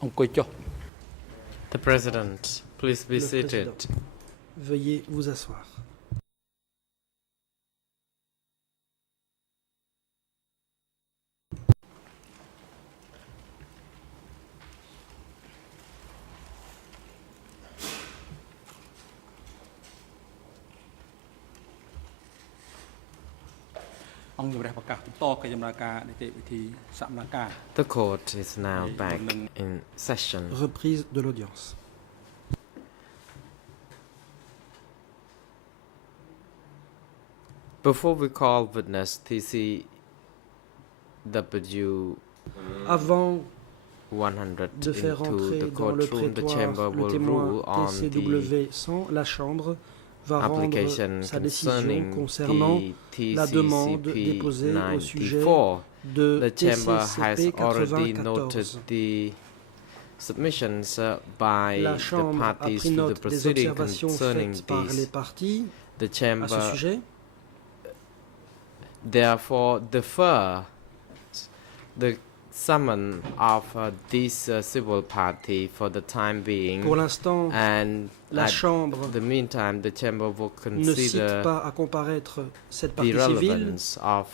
The President, please be Le seated. Président. Veuillez vous asseoir. The court is now back in session. Reprise de l'audience. Before we call witness TCW Avant 100 de faire into entrer the dans le courtroom, the chamber prétoire le will témoin rule on the TCW 100, la Chambre va rendre application sa décision concerning concernant the la demande TCCP déposée au sujet 94. de The chamber has TCCP already noted 94. the submissions by La the Chambre a parties pris to the note des proceeding observations concerning faites par les this. parties The à ce chamber sujet. therefore defer the summon of this civil party for the time being, Pour l'instant, and la at Chambre the meantime the chamber will ne cite consider pas à comparaître cette the partie civile. relevance of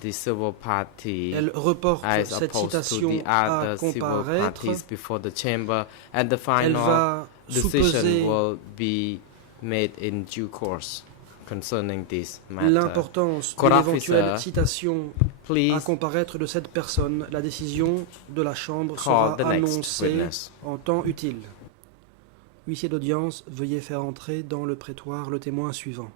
the civil party Elle reporte as cette opposed to citation the à other civil comparaître. parties before the chamber, and the Elle final va decision sous-peser will be made in due course concerning this matter. l'importance de Court l'éventuelle officer, citation à Please comparaître de cette personne. La décision de la Chambre call sera the next annoncée witness. en temps utile. Huissier d'audience, veuillez faire entrer dans le prétoire le témoin suivant.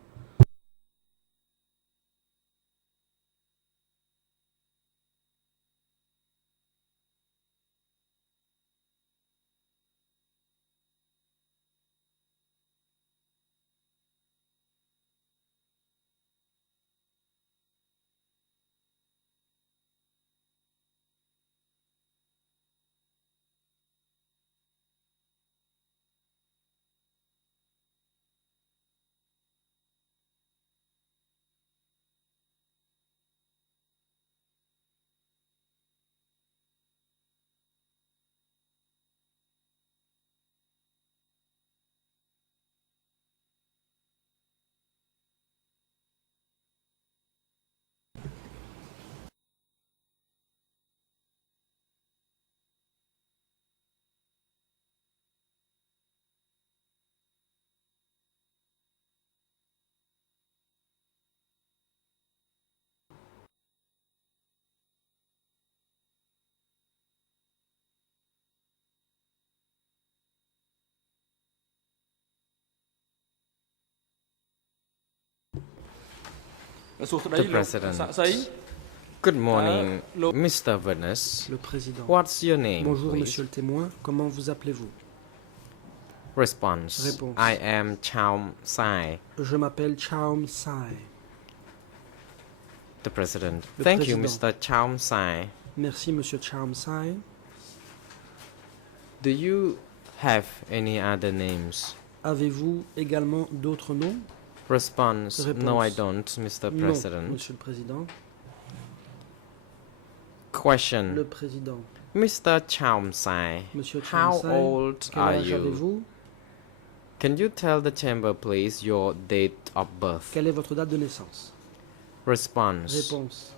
The President. Good morning, Mr. Witness. Le Président. What's your name, Bonjour, please? monsieur le témoin. Comment vous appelez-vous? Response. Réponse. I am Chaum Sai. Je m'appelle Chaum Sai. The President. Le Thank you, Président. Mr. Chaum Sai. Merci, monsieur Chaum Sai. Do you have any other names? Avez-vous également d'autres noms? Response. Réponse. No, I don't, Mr. Non, President. monsieur le Président. Question. Le Président. Mr. Chaum Sai, Monsieur how Chaum Sai, old quel are âge you? avez-vous? Can you tell the chamber, please, your date of birth? Quelle est votre date de naissance? Response. Réponse.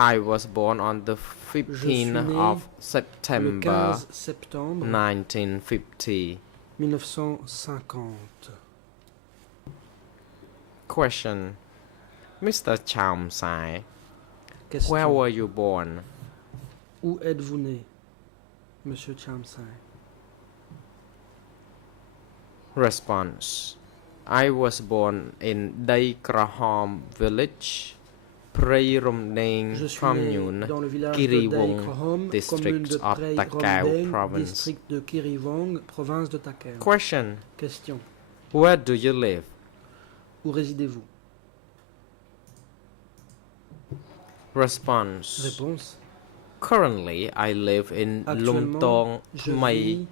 I was born on the Je suis 15th né of le September 15 septembre 1950. 1950. Question. Mr. Chaum Sai, Question. where were you born? Où êtes-vous né, monsieur Chaum Sai? Response. I was born in Dai Krahom village, Prey Romdeng Je suis né commune, dans le village Kiri de Wong, Daikrohom, district commune de of Prey Takao Romdeng, province. district de Kiriwong, province de Takeo. Question. Question. Where do you live? Où résidez-vous? Response. Réponse. Currently, I live in Actuellement, Lumtong je Thmai vis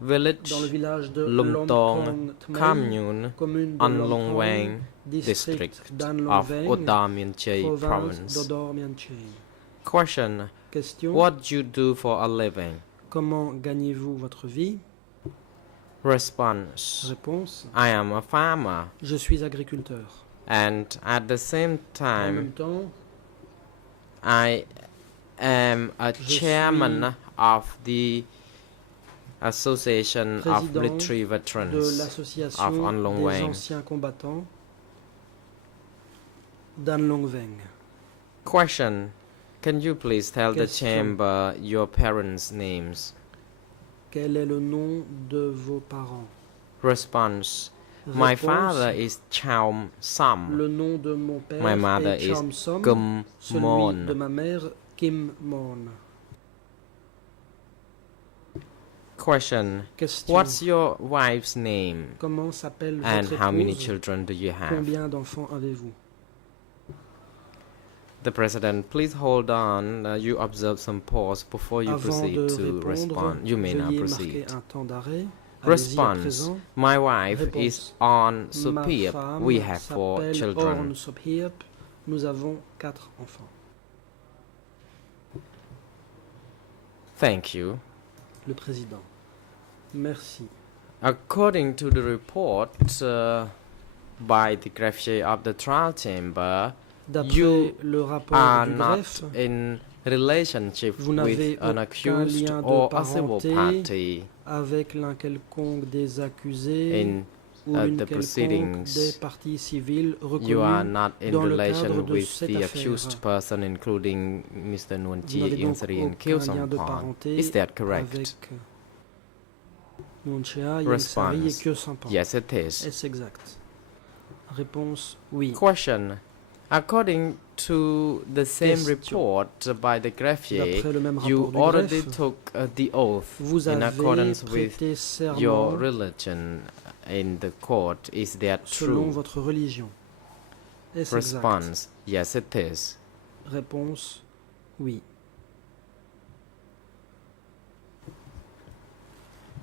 village, dans le village de Lumtong Lomtong Thmai, commune, commune de An Long Lomtong, Wang district district d'An Long of Veng, Oda Mian Chey province province. d'Odor Mian Chey. Question. Question. What you do for a living? Comment gagnez-vous votre vie? Response. Réponse. I am a farmer. Je suis agriculteur. And at the same En même time, temps, I am a Je chairman of the Association of président Military de Veterans of l'association An Long des Wang. anciens combattants d'An Long Veng. Question. Can you please tell the Question. chamber your parents' names? Quel est le nom de vos parents? Response. My Réponse. father is Chaum Sam. Le nom de mon père My mother est is Cham Som. Kum Celui de Mon. ma mère, Kim Mon. Question. Question. What's your wife's name? Comment s'appelle And votre how many épouse? children do you have? Combien d'enfants avez-vous? The President, please hold on. You observe some pause before you Avant proceed de to répondre, respond. You may now veuillez proceed. marquer un temps d'arrêt. Allez-y à Response. présent. My wife Réponse. is on Ma Supiep. femme We have 4 s'appelle children. Orn Sophiep. Nous avons 4 enfants. Thank you. Le président. Merci. According to the report by the greffier of the trial chamber, D'après You le rapport are du not greffe, in relationship Vous n'avez with an aucun accused lien de or a civil parenté party avec l'un quelconque des accusés in ou the une quelconque proceedings. des parties civiles You are reconnues. not in dans le relation cadre de with cette the affaire. accused person, including Mr. Nguyen Vous Chi, n'avez Ieng donc Sari, and aucun Khieu lien Song de Pon. parenté Is that correct? avec Nguyen Chea, Ieng Sari et Response. Khieu Samphan. Yes, it is. Est-ce exact? Réponse oui. Question. According to the same Question. report by the greffier, D'après le même you rapport du already greffe, took the oath vous in avez accordance with prêté serment your religion in the court. Is that selon true? votre religion. Est-ce exact? Response. Yes, it is. Réponse oui.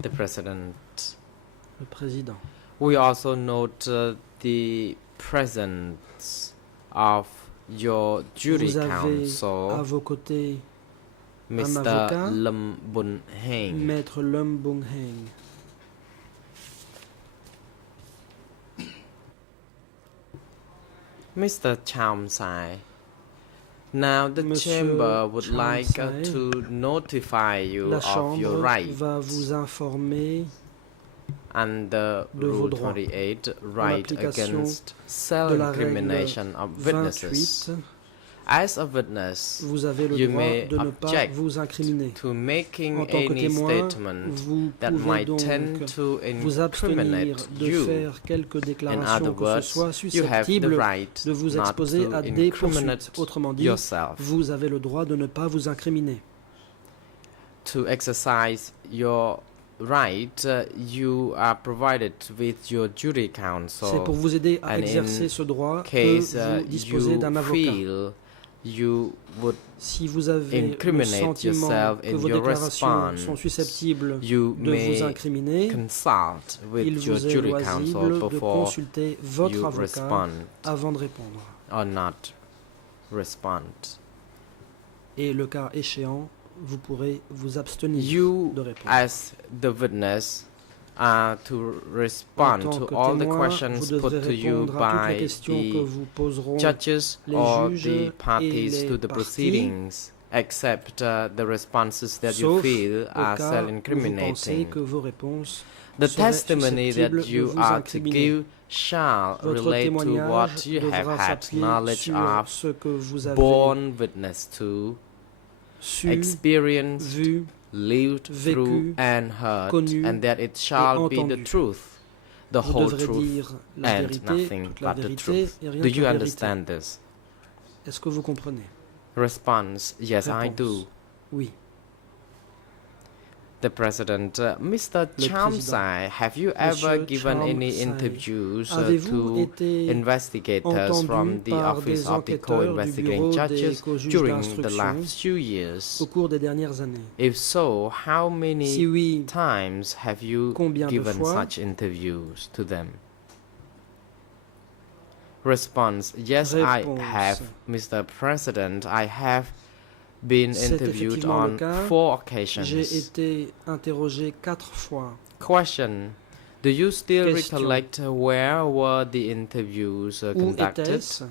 The President. Le président. We also note the presence of your jury Vous avez à counsel, vos côtés Mr. avocat, Lam Bun Heng. Maître Lum Bung Heng. Mr. Cham Sai. Now the Monsieur chamber would Cham like Sai, to notify you La of your Chambre right va vous informer under de vos Rule droits 28, right l'application against de la règle self-incrimination of witnesses. 28. As a witness, Vous avez le you droit may de ne pas object vous incriminer. to making En tant que any témoin, statement vous that pouvez might donc tend to vous abstenir incriminate de you. faire quelques In déclarations other que ce words, soit you have the susceptibles right de vous not exposer to à des incriminate poursuites. Autrement dit, yourself. vous avez le droit de ne pas vous incriminer. To exercise your right, you are provided with your jury C'est counsel. pour vous aider à And exercer in ce droit que case vous disposez you d'un avocat. feel you would Si vous avez le incriminate sentiment yourself que in vos your déclarations response, sont susceptibles you de vous may incriminer, consult il with your vous est jury loisible counsel de before consulter votre you avocat respond avant de répondre. or not respond. Et le cas échéant, vous pourrez vous abstenir You, de répondre. as the witness, are to En respond tant to que all the témoin, questions vous put devrez to you répondre à toutes les by questions que the vous poseront judges les or juges the et parties les to the parties, proceedings, except the responses that you sauf feel au are cas où vous pensez self-incriminating. que vos réponses The seraient testimony that susceptibles de you vous are to incriminer. give shall Votre relate to témoignage what you have devra had s'appuyer knowledge sur of, ce que vous avez borne witness to, su, experienced, vu, lived vécu, through, and heard, connu and that it shall be the entendu. truth, the vous whole devrez truth, dire la and vérité, nothing toute la but the vérité truth. et rien Do que you la vérité. understand this? Est-ce que vous comprenez? Response: Yes, I Réponse. do. Oui. The President, Mr. Le Cham président. Sai, have you ever Monsieur given Cham any Sai, interviews Avez-vous to été investigators from entendu the par Office des of the enquêteurs du Co-Investigating bureau des Judges co-juges during the d'instruction last few years? au cours des dernières années? If so, how many Si oui, times have you combien de given fois? such interviews to them? Response: Yes, I Réponse. have, Mr. President. I have been C'est interviewed effectivement le on cas. 4 J'ai occasions. été interrogé 4 fois. Question. Do you still Question. recollect where were the interviews Où conducted? était-ce?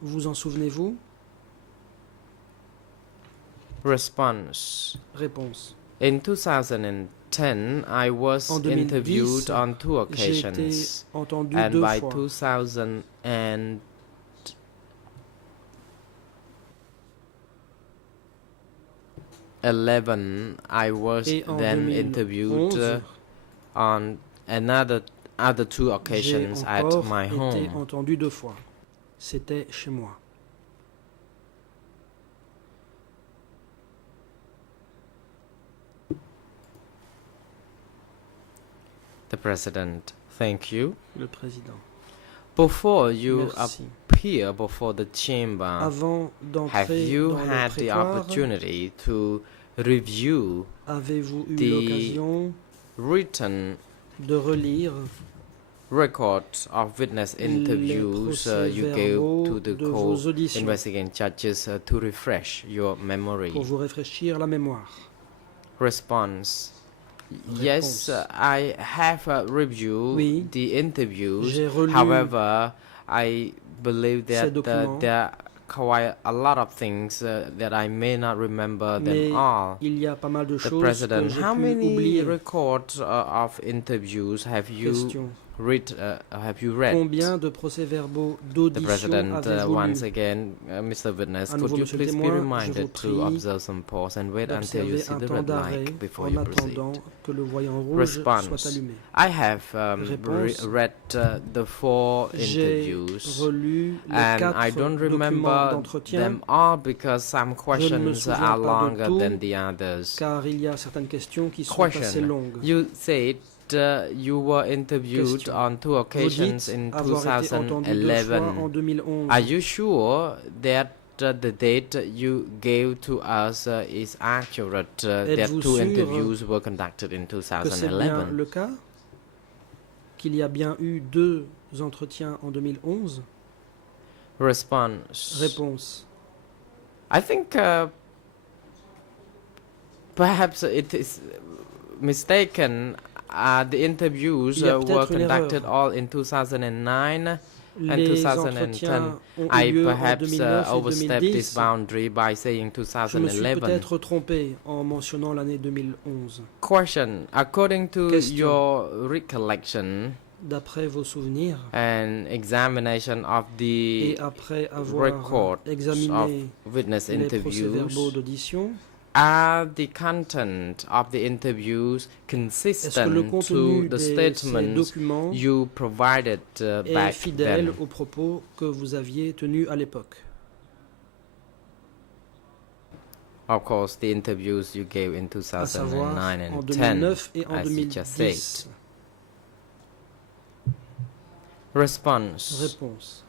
Vous en souvenez-vous? Response. Réponse. In 2010, I was En 2010, interviewed on 2 J'ai été occasions. entendu And 2 by fois. 2011, I was Et en then 2011, interviewed on other 2 j'ai occasions at encore my été home. entendu 2 fois. C'était chez moi. The President. Thank you. Le président. Before you Merci. appear before the chamber, Avant have d'entrer you dans le had the prétoire, opportunity to review avez-vous eu the l'occasion written de relire record of witness les interviews you gave procès-verbaux to the de vos co auditions investigating judges to refresh your memory? pour vous rafraîchir la mémoire? Response. Yes, Réponse. I have reviewed Oui, the interviews. j'ai relu However, I believe ces that documents, there are quite a lot of things that I may not remember mais them all. il y a pas mal de The choses que President, j'ai how pu many oublier. records of interviews have you Question. read? Combien de procès-verbaux The d'audition President, avez-vous once lu? again, Mr. Witness, À could nouveau, you Monsieur le please be témoin, je vous reminded to prie observe some pause and wait until you d'observer see un the temps red d'arrêt light before en you proceed? attendant que le voyant rouge Response. soit allumé. I have Réponse. read the 4 J'ai interviews relu les and 4 I don't documents remember d'entretien them all because some questions souviens are pas de longer tout, than the others. car il y a certaines questions qui sont Question. assez longues. You said you were interviewed Question. on 2 Vous occasions dites in avoir été entendu 2 fois en 2011. 2011. Are you sure that the date you gave to us is accurate? That Êtes-vous 2 sûr interviews were conducted in que c'est bien 2011. le cas? Qu'il y a bien eu 2 entretiens en 2011? Response. Réponse. I think perhaps it is mistaken. The interviews Il y a were peut-être une conducted erreur. all in 2009 and Les 2010. entretiens ont eu I lieu en perhaps 2009 et overstepped this 2010. boundary by saying Je me suis 2011. peut-être trompé en mentionnant l'année 2011. Question. According to Question. your recollection D'après vos souvenirs and examination of et the après avoir records of examiné witness les procès-verbaux interviews, d'audition, are the content of the interviews est-ce que consistent le to contenu the de ces statements documents you provided est back fidèle then? aux propos que vous aviez tenus à l'époque? Of course, the interviews you gave in À savoir 2009 en and 10, 2009 et en as you just said. 2010. Response. Réponse.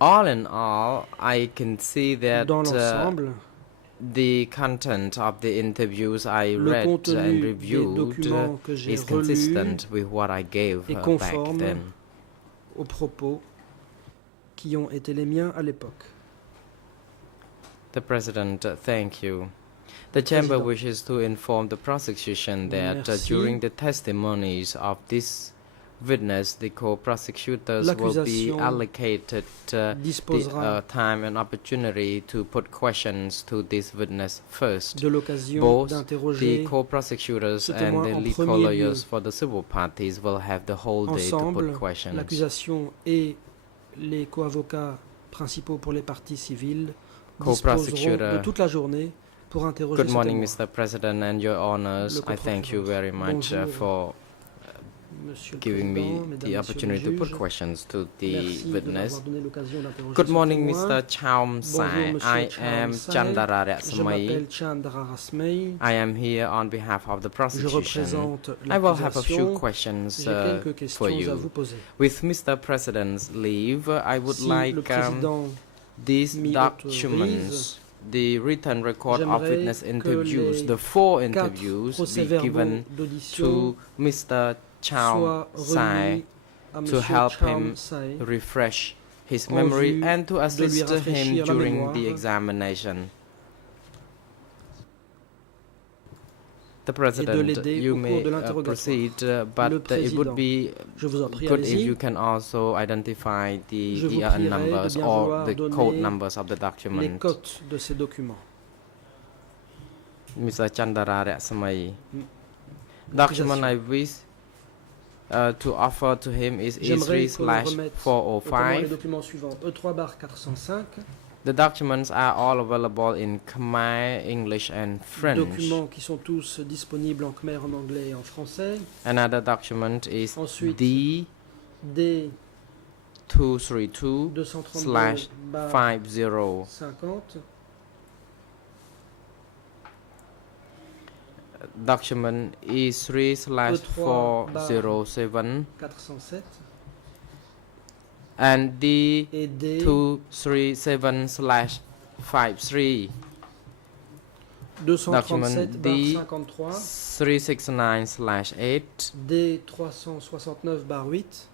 All in all, I can see that Dans l'ensemble, the content of the interviews I le read and contenu des reviewed documents que j'ai is relus consistent with what I gave est back conforme then. aux propos qui ont été les miens à l'époque. The President, thank you. The Chamber Président. wishes to inform the prosecution that Merci. during the testimonies of this witness, the co-prosecutors will be L'accusation allocated the disposera time and opportunity to put questions to this witness first. de l'occasion Both the d'interroger co-prosecutors ce and témoin the en lead premier lawyers lieu. for the civil parties will have the whole day to ensemble put questions. l'accusation et les co-avocats principaux pour les parties civiles Co-prosecutor. disposeront de toute la journée pour interroger Good ce morning, témoin. Mr. President and your honors. Le I thank you very much Bonjour, for Monsieur le giving Président, me Mesdames, the Messieurs opportunity les to put juges, questions to the merci de witness. m'avoir donné l'occasion d'interroger Good ce morning, témoin. Mr. Chaum Bonjour, Sai. Monsieur I am Chaum Sai. Chandara Je Rasmai. m'appelle Chandra Rasmei. I am here on behalf of the Je prosecution. représente I will have a few l'accusation. questions J'ai quelques for questions à vous you. poser. With Mr. President's leave, I would Si le like président these m'y documents, the written record of j'aimerais witness que interviews, les the 4 quatre interviews, be procès-verbaux given d'audition to Mr. Chaum soient Sai remis à to Monsieur help Chaum him Sai refresh his en memory vue and to de lui assist him rafraîchir la during mémoire the examination. The et de President, l'aider you au cours may de l'interrogatoire. proceed, Le but it Président, would be je vous en prie, good if you allez-y. can also identify the Je vous EIN prierai de numbers bien or vouloir the code donner numbers of the Les document. cotes de ces documents. Mr. Chandara Raksami. Mm. Document I wish to offer to him is J'aimerais qu'on remette notamment les E3/405. documents suivants. E3/405, The documents are all available in Khmer, English, and French. documents qui sont tous disponibles en khmer, en anglais et en français. Another document is Ensuite, D D 232/50. 232/50, Document E3/407 407 and D et D 237/53. Document D 237/53, 369/8. D 369/8.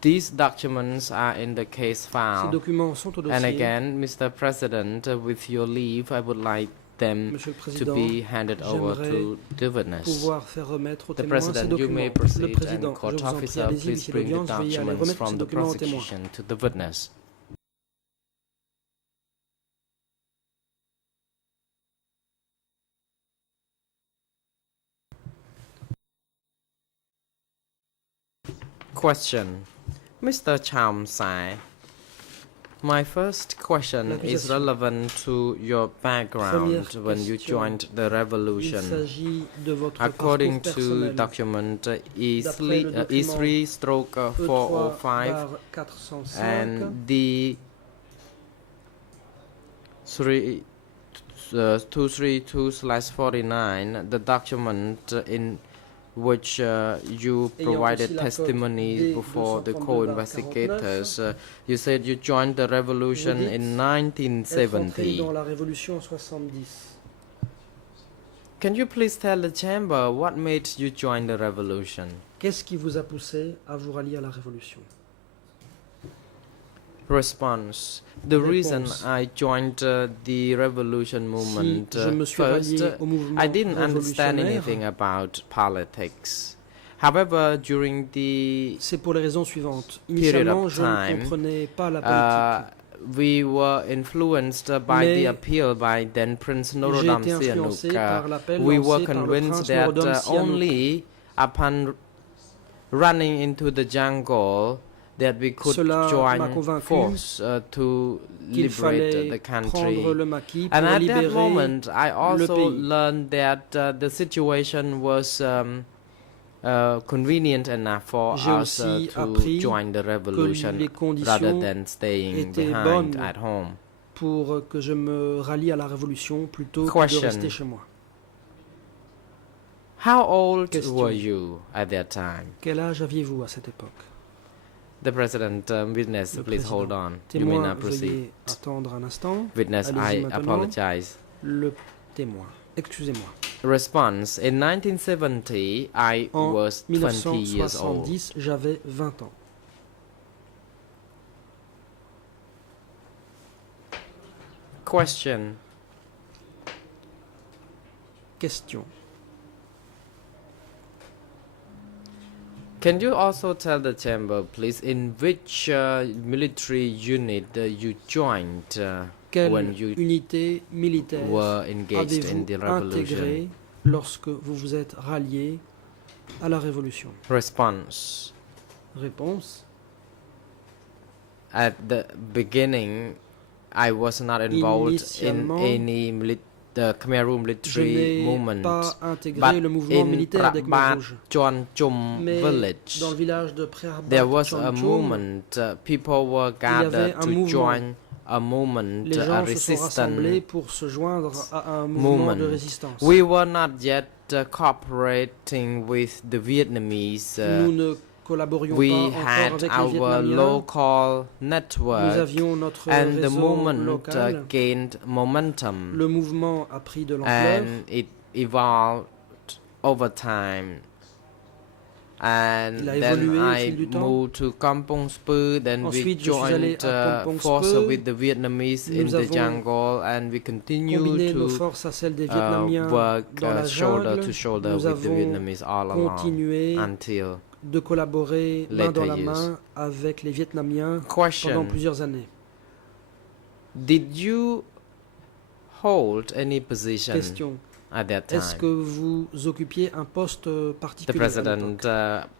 These documents are in the case Ces file. documents sont au And dossier. again, Mr. President, with your leave, I would like them Monsieur le to Président, be handed over j'aimerais to the witness. pouvoir faire remettre aux The témoins ces President, you may documents. Le proceed, Président, and je court vous en prie, officer, allez-y, please huissier bring the d'audience, veuillez aller documents remettre ces from the documents aux témoins. prosecution to the witness. Question. Mr. Chaumsai, my first question is L'accusation. relevant to your background Première when you question. joined the Il revolution. s'agit de votre According parcours to personnel. document D'après le document E3/405 E3/405 and the 232/49, the document in which you Ayant provided aussi la testimony code before the D232/49, co-investigators. You said you joined the revolution Vous dites in être entré 1970. dans la révolution en 70. Can you please tell the chamber what made you join the revolution? Qu'est-ce qui vous a poussé à vous rallier à la révolution? Response. The reason Réponse. I joined the revolution movement, Si je me suis first, rallié au mouvement I didn't understand révolutionnaire, anything about politics. However, during the c'est pour les raisons suivantes. period Initialement, of je ne time, comprenais pas la politique. we were influenced by Mais the appeal by then Prince J'ai Norodom été influencé par Sihanouk. l'appel We were lancé par le convinced prince that Norodom Sihanouk. only upon running into the jungle that we could Cela m'a join convaincu force to qu'il liberate fallait the prendre country. le maquis pour And at that libérer moment, I also pays. learned that the situation was convenient enough for J'ai us aussi to appris join the revolution les rather conditions than staying étaient behind bonnes at home. pour que je me rallie à la révolution plutôt que de Question. rester chez moi. How old Question. were you at that time? Quel âge aviez-vous à cette époque? The President, witness, Le please Président. hold on. You may Témoin, now proceed. veuillez attendre un instant. Witness, Allez-y I maintenant. apologize. Le témoin. Excusez-moi. Response. In 1970, I En was 20 years old. 1970, j'avais 20 ans. Question. Question. Can you also tell the chamber, please, in which military unit you joined Quelle when you unité militaire were engaged in avez-vous the revolution? intégré lorsque vous vous êtes rallié à la révolution? Response. Réponse. At the beginning, I was not involved in Initialement, any the Khmer Rouge Je military n'ai movement. pas intégré But le mouvement in militaire des Khmer Prabat Rouges. Chonchum Mais village, dans le village de Preabat there was a Chonchom, movement. People were y avait gathered un to mouvement. join a movement, les a gens se sont rassemblés resistance pour se joindre à un mouvement de movement. résistance. We were not yet cooperating with the Vietnamese. Nous ne collaborions We pas encore had avec les our Vietnamiens. local Nous network, avions notre and the réseau movement local. gained momentum, Le mouvement a pris de l'ampleur and it evolved over time. And Il a then évolué au I fil du temps. moved to Kampong Speu. Then we Ensuite, je suis allé joined à Kampong forces Speu. with the Vietnamese in Nous the avons jungle, and we continued Combiné nos to forces à celles des Vietnamiens work dans la shoulder jungle. to shoulder Nous with the avons Vietnamese all along continué until de collaborer main dans la later years. main avec les Vietnamiens Question: pendant plusieurs années. Did you hold any position Question. at that Est-ce que time? vous occupiez un poste The particulier à President, l'époque?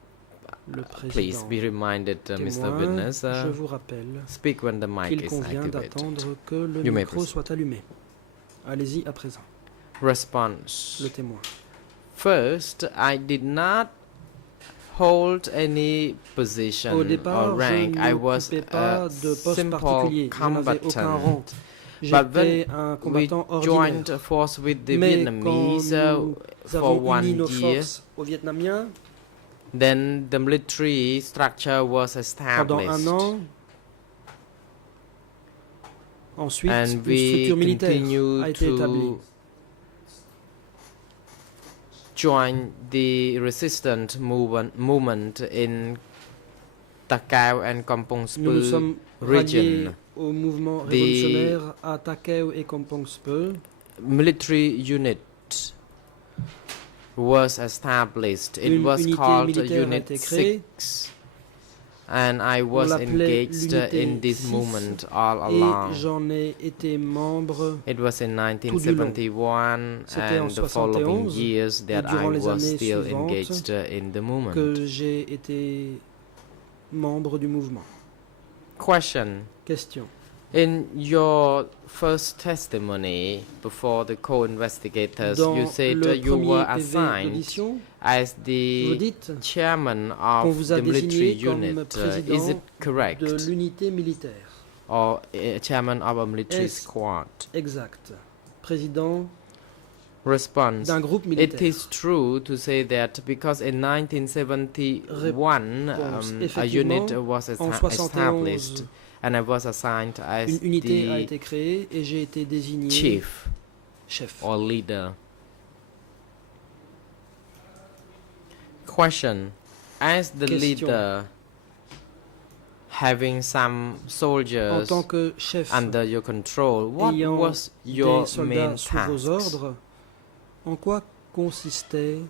Le please président be reminded, Mr. témoin, Witness, je vous rappelle speak when the mic qu'il is convient activated. d'attendre que le You may micro proceed. soit allumé. Allez-y à présent. Response: Le témoin. First, I did not hold any position Au or départ, rank. je I was n'occupais a pas de poste simple particulier. Je n'avais aucun rang. combatant. But J'étais un We combattant ordinaire. joined force with the Mais Vietnamese quand nous for avons uni 1 nos year. forces aux Vietnamiens, Then the military structure was pendant un established, an, ensuite, and une we structure militaire continued a été établie. to join the resistance movement in Takao and Kampong Nous nous Speu sommes ralliés region. au mouvement The- révolutionnaire à Takeo et Kampong Speu. Military unit was established. It Une was unité called militaire a Unit été créée. 6, and I was l'appelait engaged l'unité in this 6, movement all Et along. j'en ai été membre It was in du long. 1971 C'était en and the following 71, years that I durant les was années still suivantes engaged in the movement. que j'ai été membre du mouvement. Question: Question. in your first testimony before the co-investigators, Dans you said le you were premier PV assigned d'audition, as vous the dites chairman qu'on of vous a the military désigné comme unit. Is président it correct? de l'unité militaire. Or chairman of a military Est-ce squad? Exact. Président Response: d'un groupe It militaire. is true to say that because in 1971 a Effectivement, unit was En established 71, and I was assigned as une unité a the été créée et j'ai été désigné chief chef. or leader. Question: as the Question. leader, having some En soldiers tant que chef under your control, what ayant was des your soldats main sous vos tasks? ordres, en quoi consistait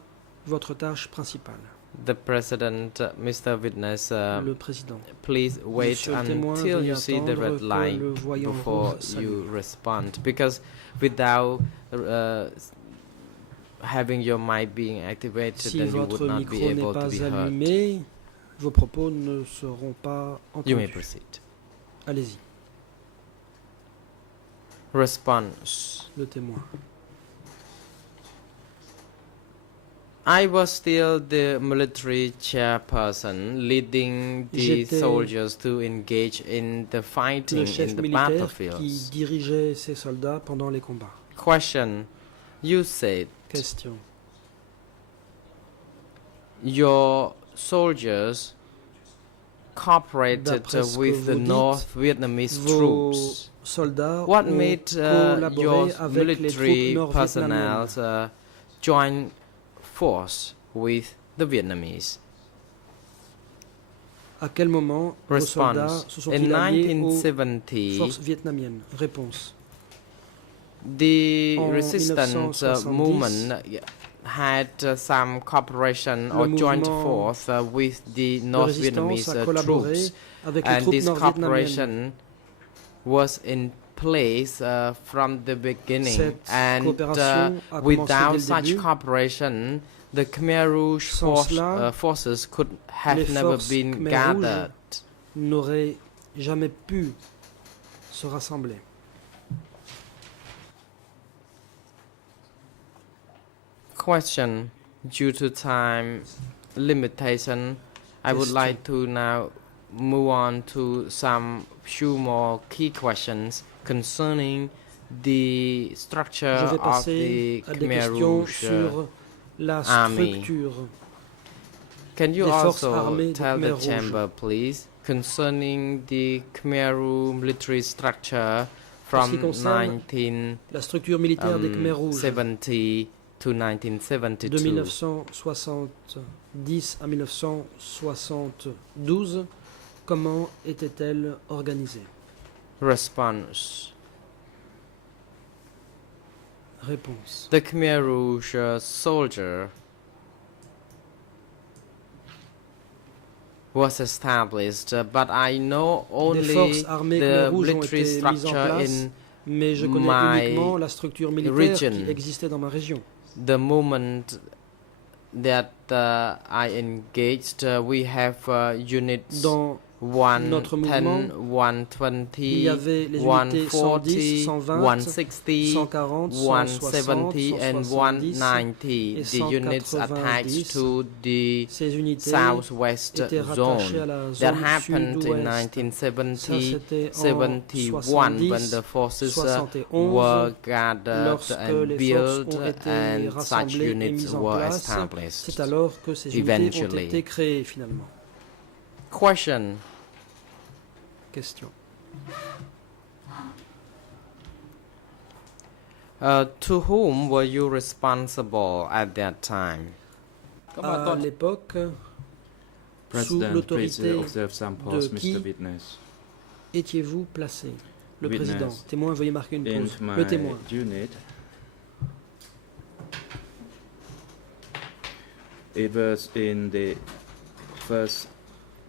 votre tâche principale? The President, Mr. Witness, Le président. please wait Monsieur le témoin, until veuillez you see the attendre red que line le voyant before rouge s'allume. you respond, because without having your mic being activated, Si then you would votre not be micro n'est able to pas be heard. allumé, vos propos ne seront pas You may entendus. proceed. Allez-y, Response: le témoin. I was still the military chairperson, leading the J'étais soldiers to engage in the fighting Le chef in the militaire qui battlefields. dirigeait ses soldats pendant les combats. Question: you said Question. your soldiers cooperated D'après ce que with the vous dites, North Vietnamese Vos troops. soldats What ont made your collaboré avec les military troupes personnel nord-vietnamiennes. join force with the Vietnamese? À quel moment vos soldats Response: se in sont-ils alliés aux 1970, forces vietnamiennes? Réponse. the En resistance 1970, movement had some cooperation or le joint mouvement force with the de North résistance Vietnamese a collaboré troops, avec les and troupes this nord-vietnamiennes. cooperation was in place from the beginning. Cette And coopération a commencé dès without le such début. cooperation, the Khmer Rouge Sans cela, forces could have les never forces been Khmer gathered. N'auraient jamais pu se rassembler. Question: due to time limitation, I would Question. like to now move on to some few more key questions concerning the structure Je vais of passer the à des Khmer questions Rouge. sur la army. structure. Can you des forces also armées du tell Khmer the Rouge. chamber, please, concerning the Khmer Rouge military structure En ce qui from concerne la structure militaire des Khmer Rouges 1970 to 1972. De 1970 à 1972, comment était-elle organisée? Response. Réponse. The Khmer Rouge soldier was established, but I know Des forces only armées the Khmer Rouge ont military été mises en structure place, in mais je connais my uniquement la structure militaire region. qui existait dans ma région. the moment that I engaged. We have units Dans notre mouvement, 110, 120, il y avait les unités 110, 140, 120, 160, 140, 170 and 170 190. et The units 190. attached to the Ces unités southwest étaient rattachées à zone. la That zone happened in sud-ouest. Ça, c'était en 1971 when the forces 71, were gathered lorsque and les built forces ont été and such rassemblées et units mises en were place. established. C'est alors que ces unités ont Eventually. été créées finalement. Question. Question. To whom were you responsible at that time? À l'époque, sous President, please l'autorité observe some de pause, qui Mr. Witness. étiez-vous placé? Le Witness. président. Témoin, veuillez marquer une In pause. my Le témoin. unit, it was in the first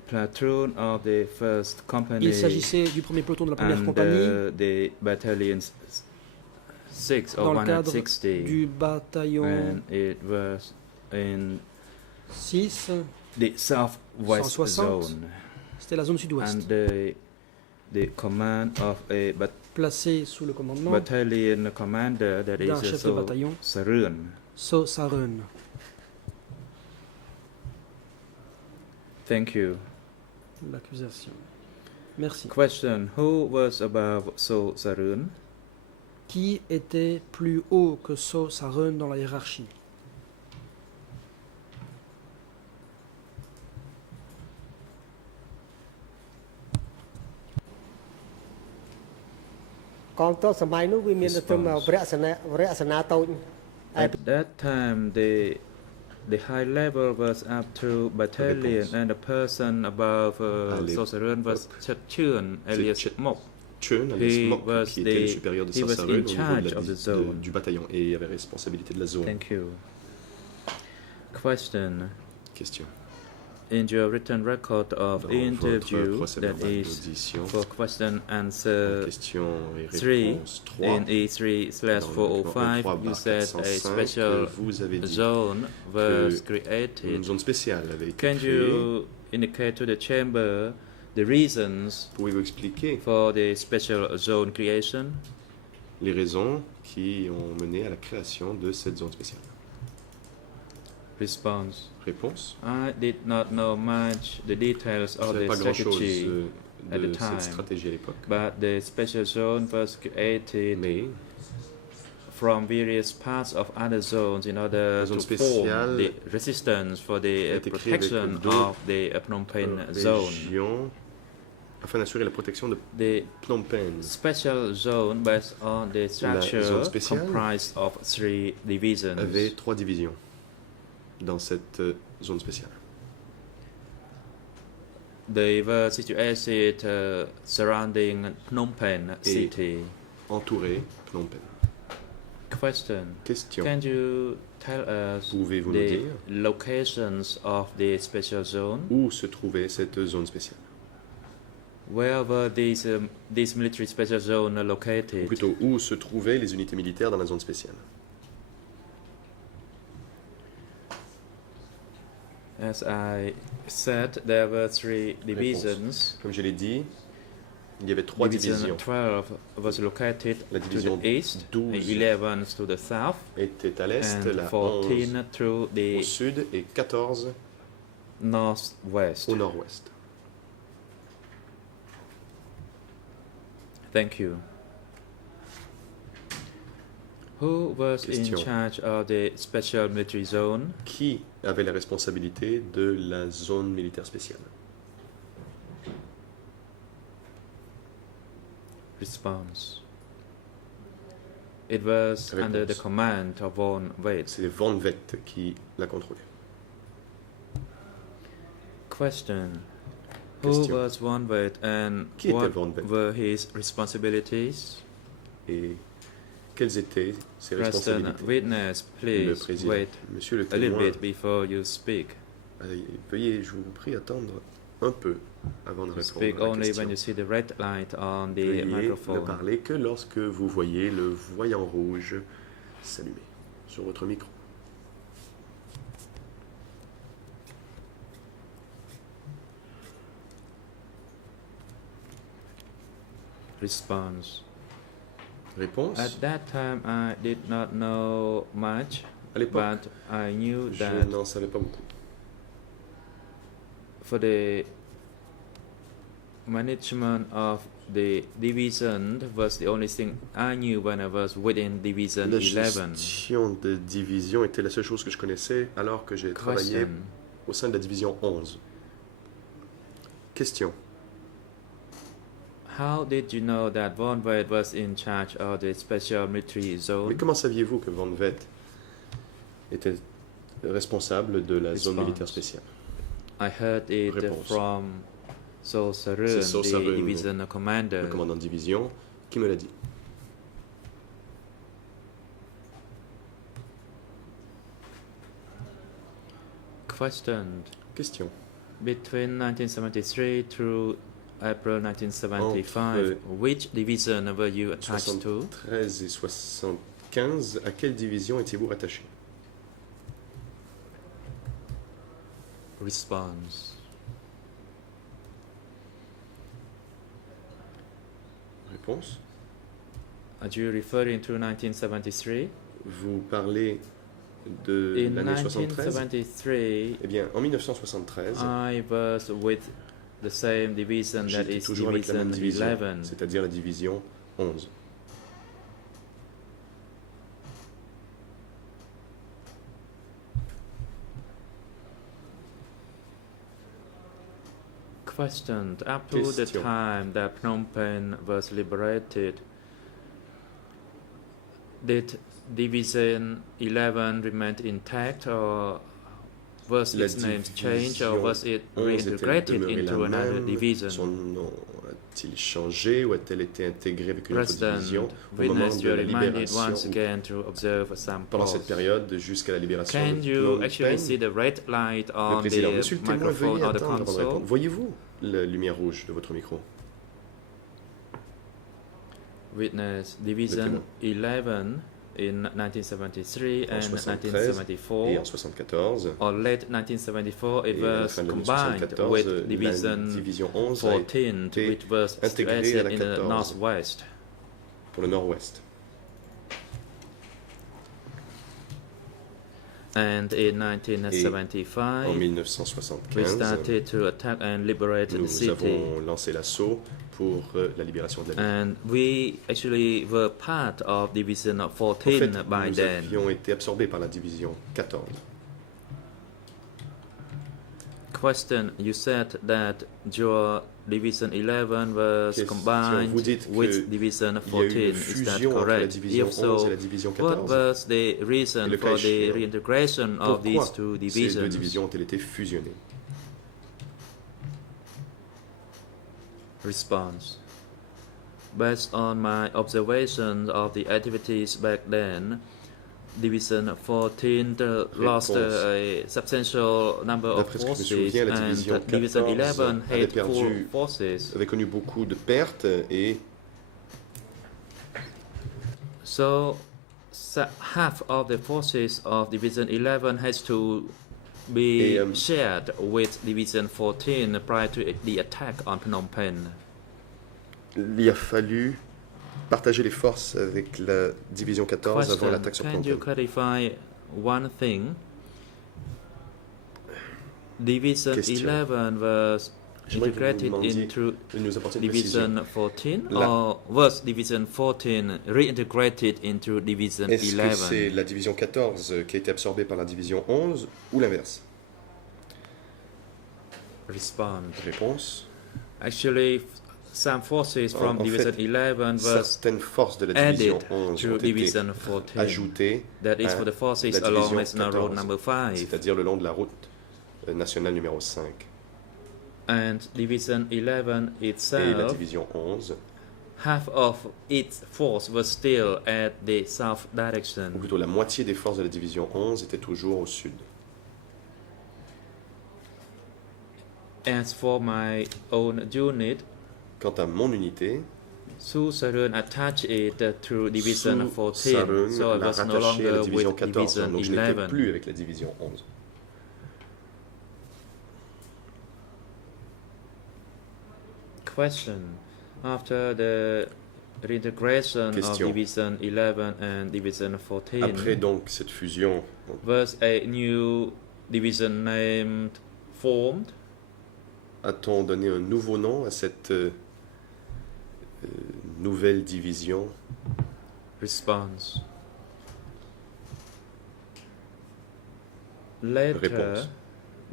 platoon of the first company Il s'agissait du premier peloton de la première and compagnie the battalion 6 or dans le cadre 160 du bataillon and it was in 6. the southwest 160. zone C'était la zone sud-ouest. and the command of a Placé sous le commandement battalion commander that d'un is chef de bataillon, Sarun. So Sarun. Thank you. L'accusation. Merci. Question: Who was above So Sarun? Qui était plus haut que So Sarun dans la hiérarchie? At that time, the high level was up to battalion, Réponse. and the person above So Sarun was Chun alias Chet- Mok. Chun, He alias Mok, was qui était le the- supérieur de he was Sarsarun in au niveau charge de la of the de- zone. du bataillon et il avait responsabilité de la zone. Thank you. Question: Question. In your written record of Dans interview, votre procès that verbal is d'audition, for question en answer question et 3 réponse 3, in dans le E3/405, document you said a 405, special que vous avez dit zone was une created. zone spéciale avait été Can créée. you indicate to the chamber the reasons Pouvez-vous expliquer for the special zone creation? les raisons qui ont mené à la création de cette zone spéciale? Response: Réponse. I did not know much the details Je ne of savais the pas grand-chose strategy, at de the time. cette stratégie à l'époque, but the special zone was created mais from various parts of other zones in order La zone to form spéciale the resistance for a the été créée avec protection d'autres of the Phnom Penh zone. régions afin d'assurer la protection de The Phnom Penh. special zone based on the structure zone spéciale comprised of 3 divisions. Avait 3 divisions dans cette zone spéciale. They were situated surrounding Phnom Penh Et- city. Entouré Phnom Penh. Question: Question. Can you tell us Pouvez-vous nous the dire locations of the special zone? où se trouvait cette zone spéciale? Where were these military special zone Ou located? plutôt, où se trouvaient les unités militaires dans la zone spéciale? As I said, there were 3 divisions. Comme je l'ai dit, il y avait 3 Division divisions. 12 was located La to division the east, 12 11 to the south, Était à l'est, and la 14 11 to au the sud et 14 northwest. au nord-ouest. Thank you. Who was in Question. charge of the special military zone? Qui avait la responsabilité de la zone militaire spéciale? Response: It was Réponse. under the command of von Weyt. C'est Van Vette qui l'a contrôlé. Question. Who Question. was von Weyt and Qui était what von Weyt? were his responsibilities? Et quelles étaient ses Preston, responsabilités? witness, Le please président. wait Monsieur le a little témoin, bit before you speak. veuillez, je vous prie, attendre un peu avant de Speak répondre à la only question. when you see the red light on the Veuillez ne microphone. parler que lorsque vous voyez le voyant rouge s'allumer sur votre micro. Response. Réponse. At that time, I did not know much, À l'époque, but I knew je that n'en savais pas beaucoup. for the management of the division was the only thing I knew when I was within Division La 11. gestion de division était la seule chose que je connaissais alors que j'ai travaillé Question. au sein de la division 11. Question. How did you know that von Weyt was in charge of the special military Mais zone? comment saviez-vous que Van Vette était responsable de la zone Response. militaire spéciale? I heard it Réponse. from Sol Sarun, C'est Sol the Sarun, division commander. Le commandant de division qui me l'a dit. Question. Question. Between 1973 through April 1975, which division were you attached to? 73 et 75, à quelle division étiez-vous rattaché? Response. Réponse. Are you referring to 1973? Vous parlez de In l'année 73? 1973, Eh bien, en 1973, I was with the same division that j'étais is toujours avec la même Division division, 11. c'est-à-dire la division 11. Question. Up to the Question. time that Phnom Penh was liberated, did Division 11 remain intact, or was La its name changed, or division was it 11 reintegrated était-elle into demeurée la another même? division? Son nom a-t-il changé ou a-t-elle été intégrée avec une autre President, division au moment witness, de you are la reminded libération once ou again to observe some pendant pause. cette période jusqu'à la libération Can de you Phnom actually Penh? see the red light Le on président, the monsieur le témoin, microphone veuillez or the attendre avant de console? répondre. Voyez-vous la lumière rouge de votre micro? Witness Division 11 in 1973 En and 73 1974, et en 74, or late 1974, it et à la was fin de l'année combined 74, with la Division division 11 a été 14, which was intégrée à situated la in the 14. northwest. pour le nord-ouest. And in En 1975, we 1975, started to attack and liberate the nous city. avons lancé l'assaut pour la libération de la ville. And we actually were part of Division En 14 fait, by nous then. avions été absorbés par la division 14. Question, you said that your Division 11 was Question, combined vous dites with que Division Il y a 14. eu une Is that fusion entre la correct? division If 11 et so, la division what 14. was the Et reason le cas for the échéant, reintegration of these Pourquoi two ces deux divisions? divisions ont été fusionnées? Response. Based on my observation of the activities back then, Division 14 lost a substantial number of D'après ce que je me forces, souviens, la and division Division 14 11 avait had full perdu- forces. avait connu beaucoup de pertes et So, half of the forces of Division 11 has to be Et, shared with Division 14 prior to the attack on Phnom Penh. il a fallu partager les forces avec la division 14 avant Question, l'attaque sur can Phnom you Penh. clarify one thing? Division Question. 11 was J'aimerais que vous integrated demandiez into de nous apporter une précision. Division 14, La- or was Division 14 reintegrated into Division Est-ce que c'est 11? la division 14 qui a été absorbée par la division 11 ou l'inverse? Respond. Réponse. Actually, some forces from En Division fait, 11 were certaines forces de la division added 11 to ont été Division 14. ajoutées That is à for the forces la along division National Road 14, number 5. c'est-à-dire le long de la route nationale numéro 5. And Division 11 Et la itself, division 11, half of its force was still at the south ou direction. plutôt la moitié des forces de la division 11 étaient toujours au sud. As for my own unit, Quant à mon unité, Su Sarun attached it to Division Su 14, Sarun so I l'a was no rattaché à la longer division with 14, Division donc je n'étais 11. plus avec la division 11. Question. After the reintegration of Question. Division 11 and Division 14, Après donc cette fusion, was a new division named formed? a-t-on donné un nouveau nom à cette nouvelle division? Response. Later, Réponse.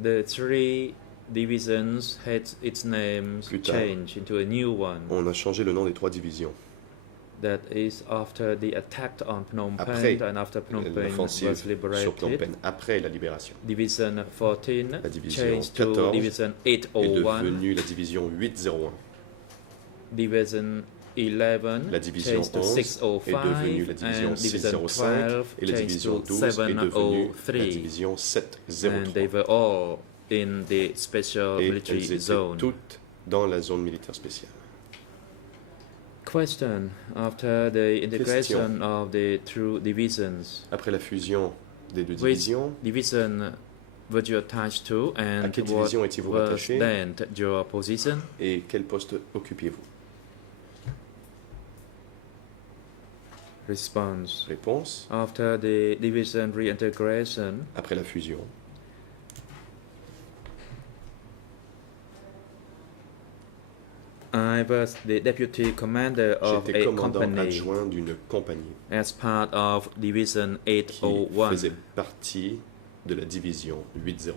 the three divisions had its names Plus tard. changed into a new one. On a changé le nom des trois divisions. That is after the attack on Phnom Après Penh and after Phnom Penh l'offensive was sur Phnom liberated. Penh, après la libération, Division 14 La division changed to 14 Division est 801. devenue la division 801. Division 11 La division changed to 11 est 605 devenue la division and Division 605 12 et la changed division to 12 est devenue la 703, division and they 703. were all in the special Et military elles étaient zone. toutes dans la zone militaire spéciale. Question. After the integration of the two divisions, Après la fusion des deux which divisions, division were you attached to à and quelle what division étiez-vous was rattaché then your position? et quel poste occupiez-vous? Response. Réponse. After the division reintegration, Après la fusion, I was the deputy commander of j'étais a commandant company adjoint d'une compagnie as part of Division qui 801. faisait partie de la division 801.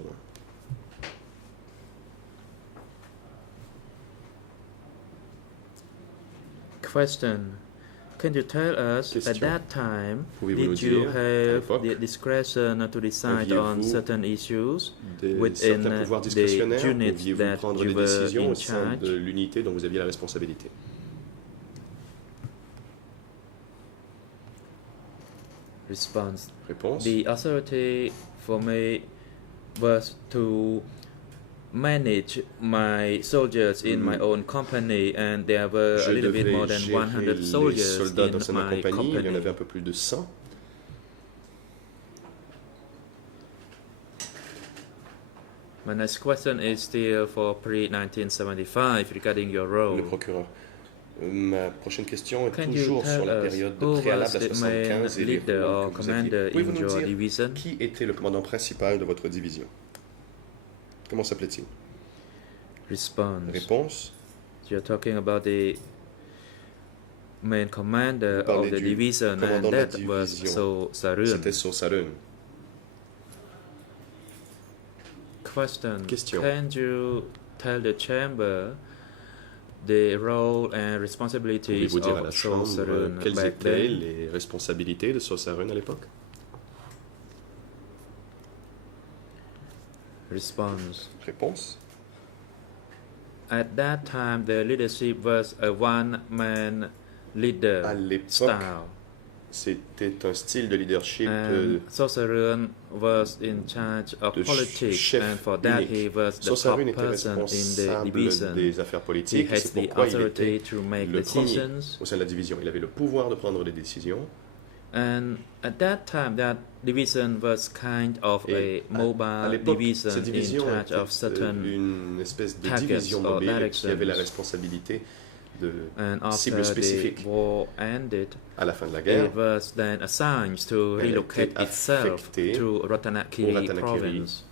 Question. Can you tell us at Question. that time, Pouvez-vous nous did you dire, à have l'époque, the discretion to decide on aviez-vous certain issues within certains pouvoirs the discrétionnaires? unit Pouviez-vous that prendre you des were décisions in au sein de charge? l'unité dont vous aviez la responsabilité? Response. Réponse. The authority for me was to manage my soldiers in my own company, and there were Je a little bit devais more than gérer 100 les soldiers soldats dans in ma my compagnie. Il y en company. avait un peu plus de 100. My next question is still for pre-1975 regarding your Le role. procureur. Ma prochaine question est Can you toujours sur tell la us période who was préalable à the main 75 et les leader rôles or que vous aviez. commander Pouvez-vous in nous your dire division? qui était le commandant principal de votre division? Comment s'appelait-il? Response. Réponse. You're talking about the main commander Vous parlez of the du division, and commandant de la that was division. So Sarun. C'était Sosarun. Question. Question. Can you tell the chamber the role and responsibilities Pouvez-vous dire à la of So Chambre Sarun quelles back étaient then? les responsabilités de Sosarun à l'époque? Response. Réponse. At that time, the leadership was a one-man À leader l'époque, style, c'était un style de leadership and Sosarun was in charge of de politics, chef and for that unique. he was the top Sosarun était person in the responsable division. des affaires He politiques et has c'est the pourquoi il authority était to make le premier decisions, au sein de la division. Il avait le pouvoir de prendre des décisions and at that time, that division was kind of et a à mobile l'époque, division cette in division charge était of certain, une espèce de targets division or mobile qui avait la directions. responsabilité de and cibles after the spécifiques. war ended, À la fin de la guerre, it was then assigned to Elle a relocate été itself affectée to au Ratanakiri Ratanakiri. province.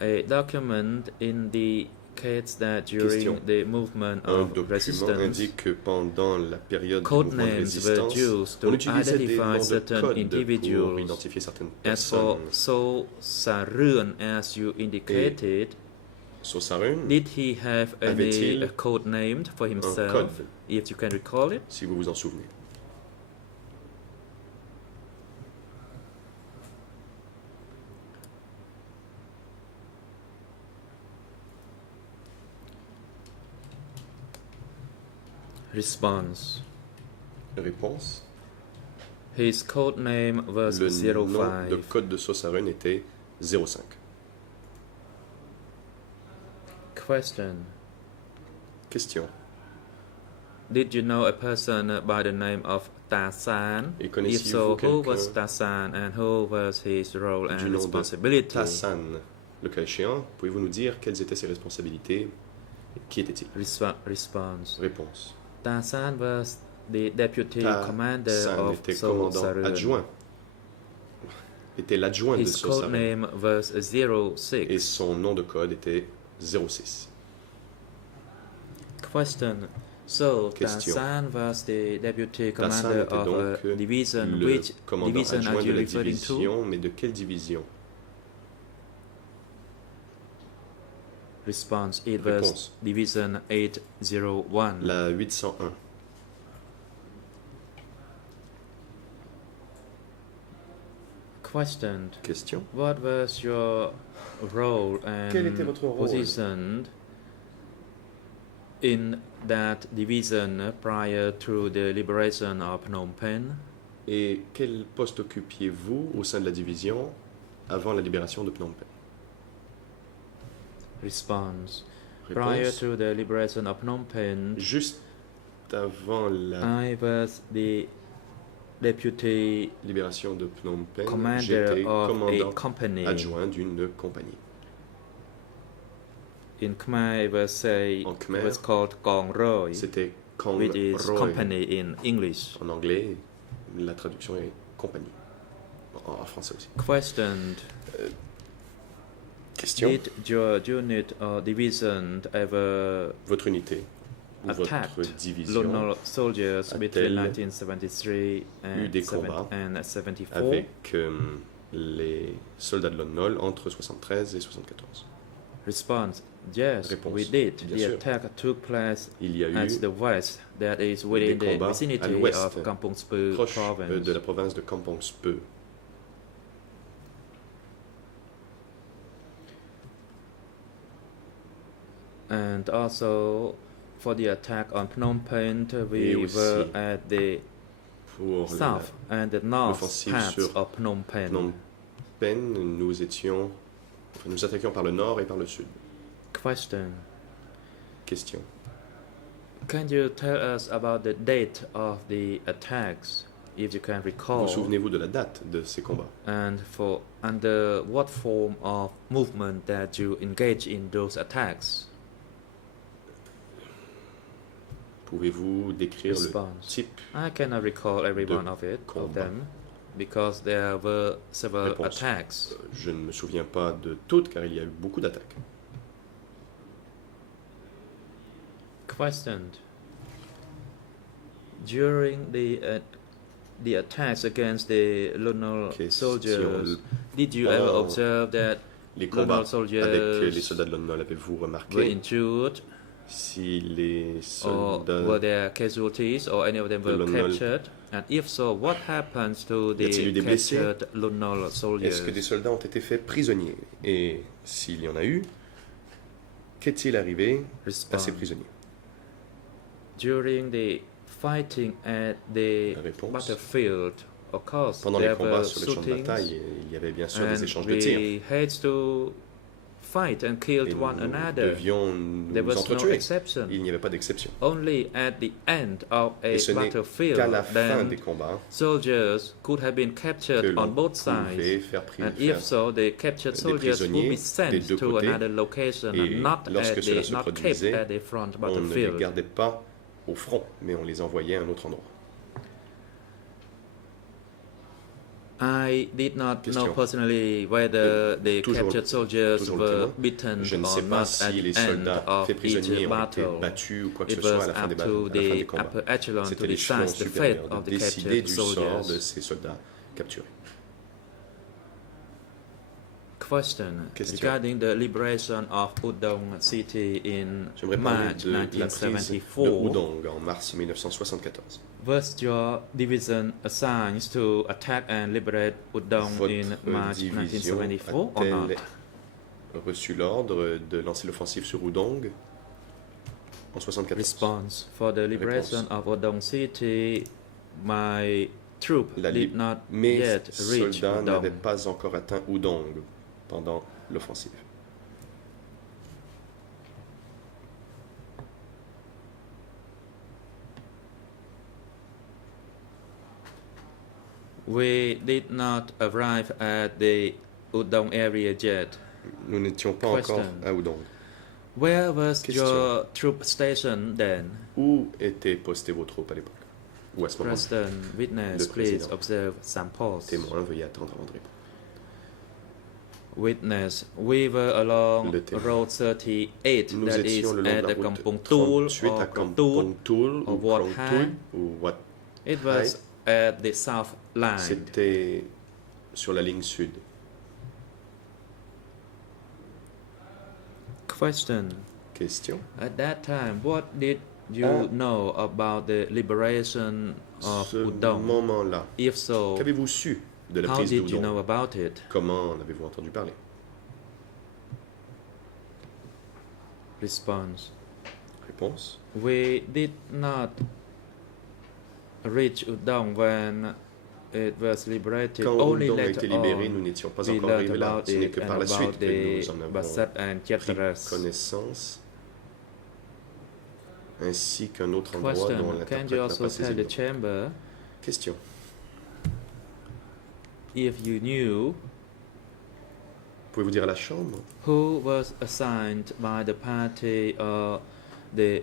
A document in the indicates that Question. during the movement Un of document resistance, indique que pendant la période du code mouvement de names résistance, were used on to utilisait des identify noms de certain code pour individuals. identifier certaines As for personnes. So Sarun, as you indicated, Sosarun, did he have any avait-il code named for un himself, code, if you can recall it? si vous vous en souvenez. Response. Réponse. His code name was Le nom de 05. code de Sosarun était 05. Question. Question. Did you know a person by the name of Tasan? Et If connaissiez-vous so, who quelqu'un was Tasan and who was his role du and nom de responsibility? Tassan? Le cas échéant, pouvez-vous nous dire quelles étaient ses responsabilités et qui était-il? Response. Réponse. Tasan was the deputy commander Tassan of était So commandant Sarun. adjoint. Était l'adjoint de His code Sosarun. name was Et 06. son nom de code était 06. Question. So Question. Tasan was the deputy Tassan commander était of donc a division. le Which commandant division are adjoint de you la referring to? division, mais de quelle division? Response. It was Réponse. division 801. La 801. Question. Question. What was your role Quel and était votre rôle position in that division prior to the liberation of Phnom Penh? Et quel poste occupiez-vous au sein de la division avant la libération de Phnom Penh? Response. Prior Réponse. to the liberation of Phnom Penh, Juste avant la I was the deputy libération de Phnom Penh, commander j'étais of a commandant company. adjoint d'une compagnie. In Khmer, it was, say, En it Khmer, was called Kong Roy, C'était Kong which is Roy. company in English. En anglais, la traduction est compagnie. En français aussi. Question. Question. Did your unit or division ever Votre unité ou attacked votre division Lunar soldiers a-t-elle between 1973 eu des combats and 74? avec les soldats de Lon Nol entre 73 et 74? Response. Yes, Réponse. we did. Bien The sûr. attack took place Il y a eu at the west, that is within des the combats à vicinity l'ouest, of Kampong Speu proche province. de la province de Kampong Speu. And also for the attack on Phnom Penh, we Et aussi were at the Pour south and the north l'offensive parts sur of Phnom Penh. Phnom Penh, nous attaquions par le nord et par le sud. Question. Question. Can you tell us about the date of the attacks, if you can recall, Vous souvenez-vous de la date de ces combats? and for under what form of movement that you engage in those attacks? Pouvez-vous décrire le Response. type? I cannot recall every de one of combat. them, because there were several Réponse. attacks. Je ne me souviens pas de toutes car il y a eu beaucoup d'attaques. Question. During the attacks against the Lunar Question. soldiers, did you ever Oh. observe that Les Lunar combats soldiers avec les soldats de Lon Nol, avez-vous were remarqué injured, si les or soldats were there casualties, or any of them de were Lon Nol. captured? And if so, what happens to Y a-t-il eu the des blessés? captured Lunar soldiers? Est-ce que des soldats ont été faits prisonniers? Et s'il y en a eu, qu'est-il arrivé à ces Response. prisonniers? During the fighting at the La réponse. battlefield, of course, Pendant les there combats were sur les champs de shootings, bataille, il y avait bien sûr des and échanges de tirs. we had to fight and kill Et one nous another. devions There nous was no entretuer. exception. Il n'y avait pas d'exception. Only at the end of a Et ce n'est battlefield, qu'à la fin then des combats soldiers could have been que captured on l'on both sides. pouvait faire And if faire. so, the captured des soldiers would prisonniers be des sent deux to côtés. another location, Et and not lorsque at cela the, se not kept produisait, at the front On ne les battlefield. gardait pas au front, mais on les envoyait à un autre endroit. I did not know Question. personally whether the Toujours- captured soldiers toujours le were témoin. beaten Je ne or sais pas not at si les the end soldats of faits each prisonniers ont été battle. battus ou quoi que It ce soit à was la fin des, up à to la fin des the combats. upper echelon to C'était l'échelon decide the fate supérieur of de the décider captured du sort de soldiers. ces soldats capturés. Question Question. regarding the liberation of Udong city in J'aimerais parler March de la prise de 1974. Udong en mars 1974. Was your division assigned to attack and liberate Udong in Votre March division 1974 or not? a-t-elle reçu l'ordre de lancer l'offensive sur Udong en 74? Response: for the liberation of Udong city, my troop La did not Mes yet reach soldats n'avaient Udong. pas encore atteint Udong pendant l'offensive. We did not arrive at the Udong area yet. Nous n'étions pas Question. encore à Udong. Where was Question. your troop station then? Où étaient postées vos troupes à l'époque? Ou à ce moment? President, witness, Le please président. observe some pause. Témoin, veuillez attendre avant de répondre. Witness, we were along Le témoin. road 38, Nous that is étions le long at de la the route Kampong Tool 38 or à Krong Tool. Kampong Tool or ou Wat Krong Hai. Tool ou Wat. It was at the south line. C'était sur la ligne sud. Question. Question. At that time, what did you À know about the liberation of Ce Udong? moment-là, If so, qu'avez-vous su de la how prise did you know d'Udong? about it? Comment en avez-vous entendu parler? Response. Réponse. We did not reach Udong when it was liberated. Quand Only Udong a later été libéré, nous on, n'étions pas we encore learned arrivés là. about Ce n'est it que and par la suite about que the nous en avons Basat and pris Chatras. connaissance, ainsi qu'un autre endroit dont Question. Can l'interprète you n'a also pas saisi tell le the nom. chamber Question. if you knew Pouvez-vous dire à la Chambre who was assigned by the party or the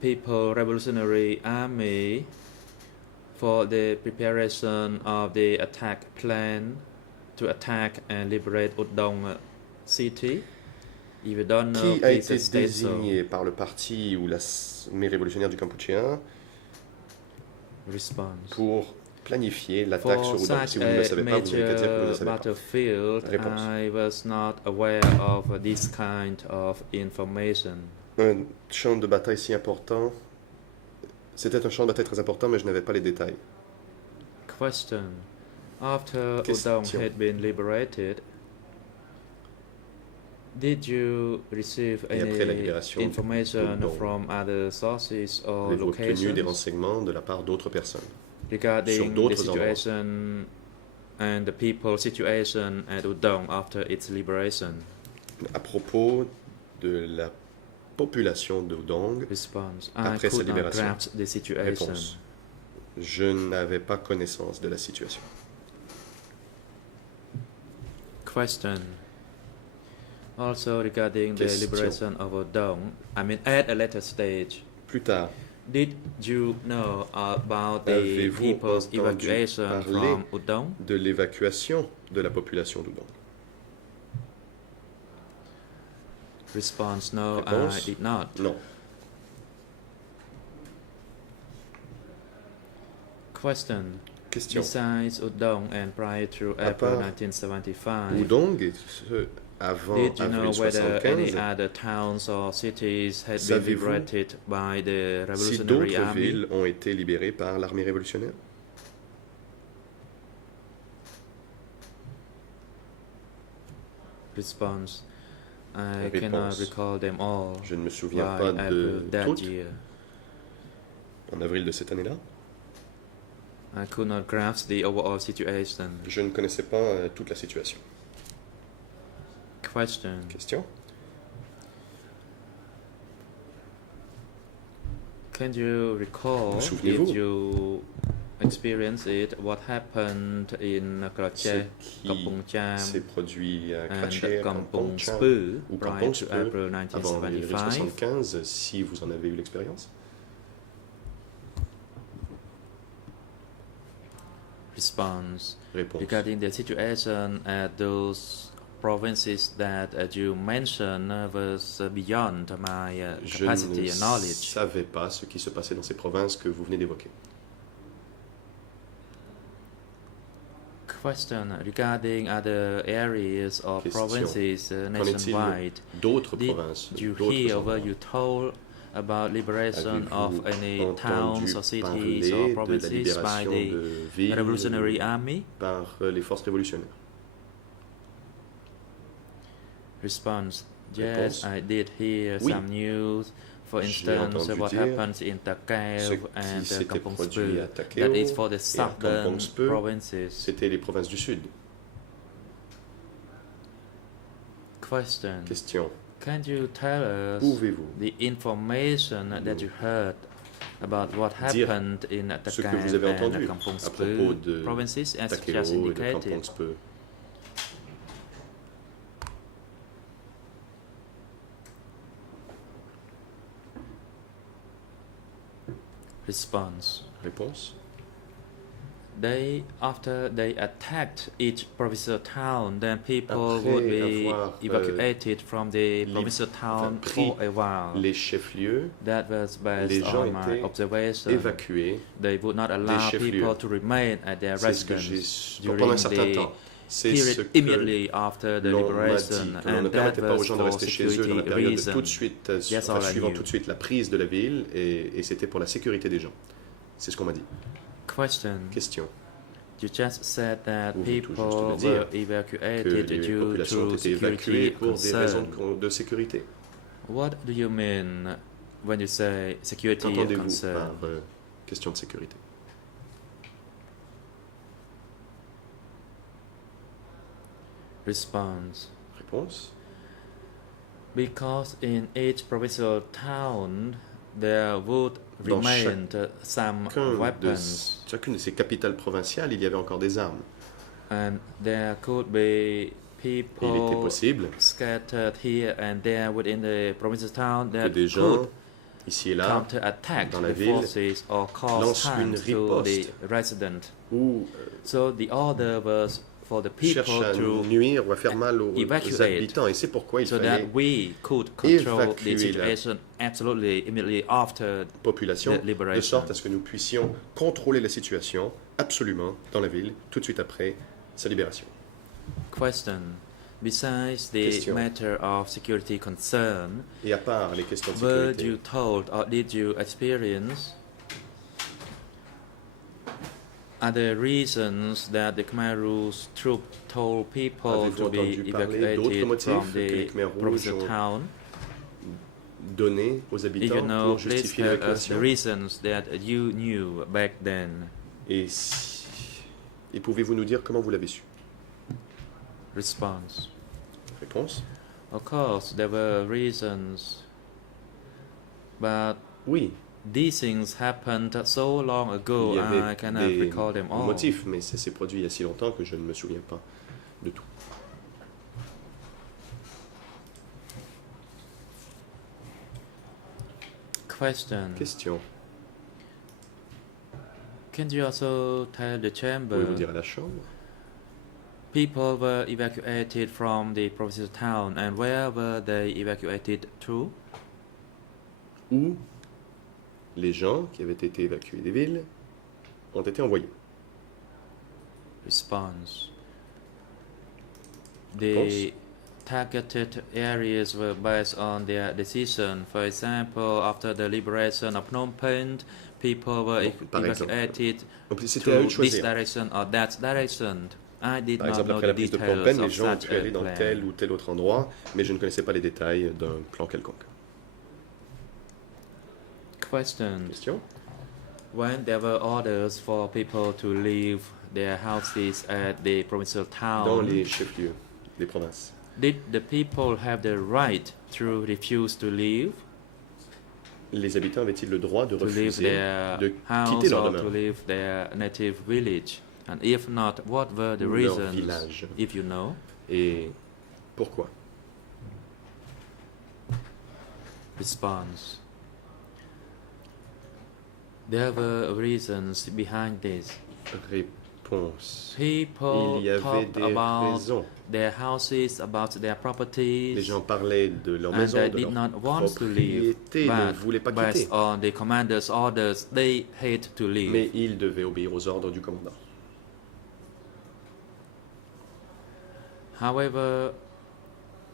People Revolutionary Army for the preparation of the attack plan to attack and liberate Udong city? If you don't know, qui a please été state so. désigné par le parti ou l'armée révolutionnaire du Cambodgien Response. pour planifier l'attaque For sur Udong? such Si vous ne le a savez pas, vous n'avez qu'à dire que vous ne le major savez pas. battlefield, Réponse. I was not aware of this kind of information. Un champ de bataille si important, c'était un champ de bataille très important, mais je n'avais pas les détails. Question. After Question. Udong had been liberated, did you receive Et après la any libération information d'Udong, from other sources or Avez-vous obtenu des locations renseignements de la part d'autres personnes regarding sur the d'autres endroits? situation and the people's situation at Udong after its liberation? à propos de la population d'Udong? Response. I Après sa could not libération. grasp the situation. Réponse. Je n'avais pas connaissance de la situation. Question. Also regarding the Question. liberation of Udong, I mean at a later stage, Plus tard, did you know about the Avez-vous people's entendu evacuation parler from Udong? de l'évacuation de la population d'Udong? Response. No, Réponse. I did not. Non. Question. Question. Besides Udong and prior to À April part 1975, Udong, et ce, avant did you know avril whether any 75, other towns or cities had been Savez-vous liberated by the si Revolutionary d'autres Army? villes ont été libérées par l'armée révolutionnaire? Response. I cannot Réponse. recall them all. Je ne me souviens By pas April de that toutes year. en avril de cette année-là. I could not grasp the overall situation. Je ne connaissais pas toute la situation. Question. Question. Can you recall Vous if souvenez-vous? you experienced it, what happened in Ce Krache, qui Kampong Cham, s'est produit à and Kracher, Kampong Kampong Cham Speu ou prior Kampong to Speu April avant 1975? 1975, si vous en avez eu l'expérience? Response. Réponse. Regarding the situation at those provinces that you mentioned was beyond my Je capacity ne and knowledge. savais pas ce qui se passait dans ces provinces que vous venez d'évoquer. Question regarding other areas or Question. provinces Qu'en est-il nationwide. d'autres Did provinces, you d'autres hear, were endroits? you told about liberation Avez-vous of any entendu towns or cities parler or de la provinces by libération the de villes Revolutionary Army? par les forces révolutionnaires? Response. Réponse. Yes, I did hear Oui. some news. For J'ai instance, entendu what dire happens in ce Takeo qui and s'était Kampong produit à Speu. Takeo That is for the et à southern Kampong Speu. provinces. C'était les provinces du Sud. Question. Question. Can you tell us Pouvez-vous the information that you heard about what dire happened in ce que vous avez Takeo entendu and Kampong à propos Speu de provinces as Takeo just et de indicated? Kampong Speu? Response. Réponse. After they attacked each provincial town, then people Après would be avoir, evacuated from the provincial town pris for a while. Les chefs-lieux That was les based gens on my étaient observation. évacués. They would not allow chefs-lieux. people to remain at their C'est ce que residence pendant during un certain the temps. C'est ce period que immediately after the l'on m'a dit, liberation, que l'on ne and that permettait pas aux was gens de for rester chez eux dans la security période reasons. tout de suite, That's enfin, all I suivant knew. tout de suite la prise de la ville, et c'était pour la sécurité des gens. C'est ce qu'on m'a dit. Question. Question. You just said that Vous venez tout juste de people me dire were que evacuated les due populations ont to été évacuées security pour des raisons concern. de sécurité. What do you mean when you say security Qu'entendez-vous concern? par question de sécurité? Response. Réponse. Because in each provincial town there would Dans remain some Chacune de ces capitales provinciales, il y avait encore des armes. and there could be Et il était people possible scattered here and there within the provincial town que that des gens, could ici et là, counterattack dans la the ville, forces or cause lancent une harm to the riposte. resident. ou So the order was for the people cherchent à to nuire ou à faire mal aux evacuate. habitants. Et c'est pourquoi il so fallait that we could control évacuer the situation absolutely immediately after population, the liberation. de sorte à ce que nous puissions contrôler la situation absolument dans la ville tout de suite après sa libération. Question. Besides the Question. matter of security concern, Et à part les questions de were sécurité, you told or did you experience other reasons that the Khmer Rouge troop told people Avez-vous to be entendu parler d'autres evacuated motifs from que les the Khmer Rouges provincial ont town? donné aux If you habitants know, pour please justifier tell us the l'évacuation? reasons that you knew back then. Et pouvez-vous nous dire comment vous l'avez su? Response. Réponse. Of course, there were reasons, but Oui, these things happened so long ago, il y I avait cannot des recall them all. motifs, mais ça s'est produit il y a si longtemps que je ne me souviens pas de tout. Question. Question. Can you also tell the chamber Pouvez-vous dire à la Chambre? people were evacuated from the provincial town, and where were they evacuated to? Où les gens qui avaient été évacués des villes ont été envoyés? Response. Réponse. The targeted areas were based on their decision. For example, after the liberation of Phnom Penh, people were Donc, par exemple. evacuated Donc c'était à eux to de this choisir. direction or that direction. I did Par not exemple, know après the la prise de Phnom details Penh, les of gens ont such pu a aller dans plan. tel ou tel autre endroit, mais je ne connaissais pas les détails d'un plan quelconque. Question. Question? When there were orders for people to leave their houses at the provincial Dans town, les chefs-lieux des provinces, did the people have the right to refuse to leave? les habitants avaient-ils le droit de To leave refuser their de house quitter leur or to demeure leave their native village? And if not, what were the ou leur reasons, village? if you know? Et pourquoi? Response. There were reasons behind this. Réponse. Réponse. People Il y avait talked des about raisons. their houses, about their Les properties, gens parlaient de leur and maison, they de did leur not want to leave. propriété, mais ne But voulaient pas based quitter. on the commander's orders, they hate to leave. Mais ils devaient obéir aux ordres du commandant. However,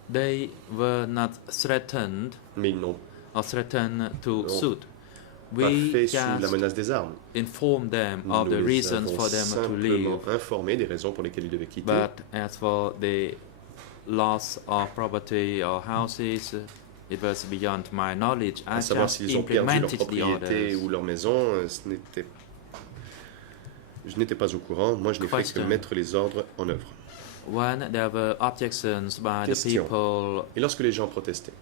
they were not threatened Mais ils n'ont or threatened to Non. shoot. pas We fait sous la just menace des armes. informed them Nous of the les reasons avons for them to leave. simplement informés des raisons pour lesquelles ils devaient quitter. But as for the loss of property or houses, it was beyond my knowledge. I À savoir just s'ils ont perdu leur implemented the propriété orders. ou leur maison, je n'étais pas au courant. Moi, je n'ai fait que Question. mettre les ordres en œuvre. When there were objections by the Question. people Et lorsque les gens protestaient,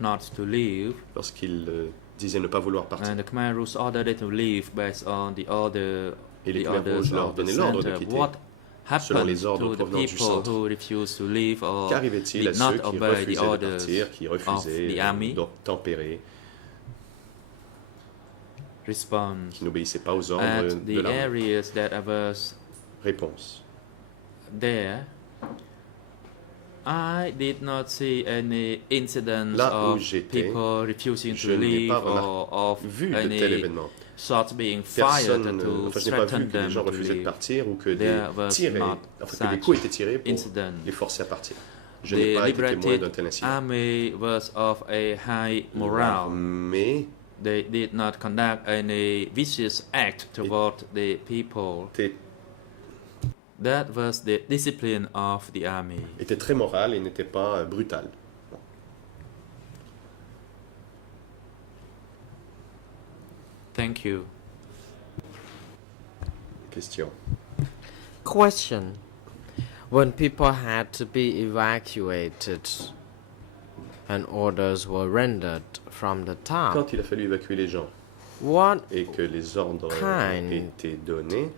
not to leave, lorsqu'ils disaient ne pas vouloir partir, and the Khmer Rouge ordered them to leave based on the order, et les the Khmer orders Rouges leur of the donnaient l'ordre de center, quitter, what selon happened les ordres to the provenant du people centre, who refused to leave or qu'arrivait-il à did not ceux qui obey the refusaient de orders partir, qui refusaient the army? d'obtempérer, response? qui n'obéissaient pas aux ordres At de the l'armée? areas that I was Réponse. there, I did not see any incidents Là où of j'étais, people refusing je to n'ai leave pas or of Vu de tel any événement. shots being fired Personne, to enfin, je n'ai pas threaten vu que les them gens to refusaient de leave. partir ou que There was not que des such coups étaient tirés pour incident. les forcer à partir. Je The n'ai pas été témoin liberated d'un tel incident. army was of a high morale. Mais They did not conduct any vicious act toward the people. That was the discipline of the army. était très moral et n'était pas brutal. Thank you. Question. Question. When people had to be evacuated and orders were rendered from the town, Quand il a fallu évacuer les gens what et que les ordres ont Kind. été donnés,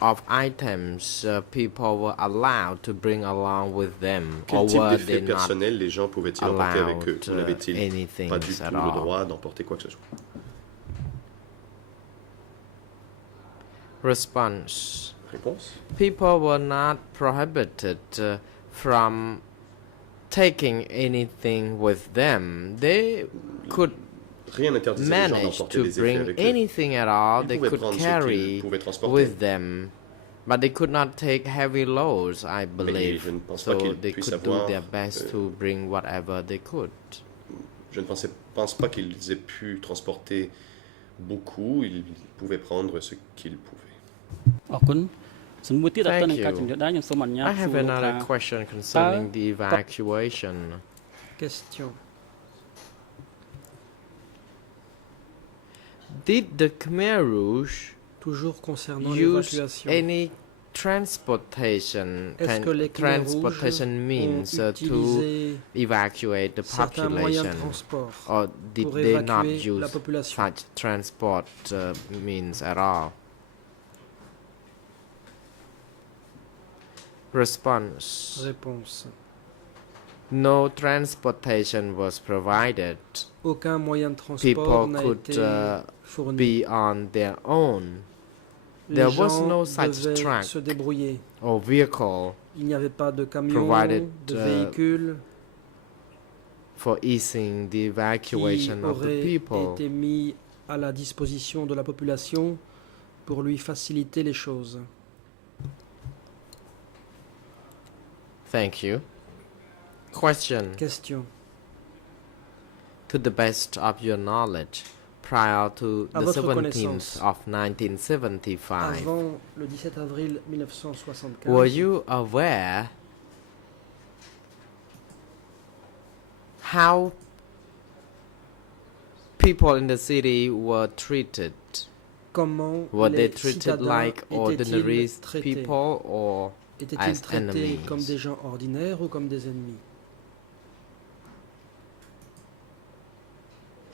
of items people were allowed to bring along with them, quel or type were they d'effets not personnels les gens pouvaient-ils emporter avec eux? allowed Ou n'avaient-ils anything pas du at tout le all? droit d'emporter quoi que ce soit? Response. Réponse. People were not prohibited from taking anything with them. They could Rien n'interdisait les gens manage d'emporter to des effets bring avec eux. anything at all Ils they pouvaient could prendre ce carry qu'ils pouvaient transporter. with them, but they could not take heavy loads, I Mais believe. je ne pense So pas qu'ils they puissent could do avoir, their best to bring whatever they could. je ne pense pas qu'ils aient pu transporter beaucoup. Ils pouvaient prendre ce qu'ils pouvaient. អរគុណសំណួរទៀតតើតើ Thank នឹងការ you. ជំរាបដែរខ្ញុំសូមអនុញ្ញាត I have សួរថា another question concerning the evacuation. Question. Did the Khmer Rouge Toujours concernant use l'évacuation. any transportation? Est-ce que les Khmer Rouges Transportation means ont to utilisé evacuate the certains moyens de population, transport or did pour they not évacuer la use population? such transport means at all? Response. Réponse. No transportation was provided. Aucun moyen de transport People n'a could été fourni. be on their own. Les There was gens no such devaient truck se débrouiller. or vehicle Il n'y avait pas de camion, Provided, de véhicule for easing the qui evacuation of the aurait people. été mis à la disposition de la population pour lui faciliter les choses. Thank you. Question. Question. To the best of your knowledge, prior to À the votre 17th connaissance, of 1975, Avant le 17 avril 1975, were you aware how people in the city were treated? comment Were they les treated citadins like ordinary étaient-ils traités? people or Étaient-ils as traités enemies? comme des gens ordinaires ou comme des ennemis?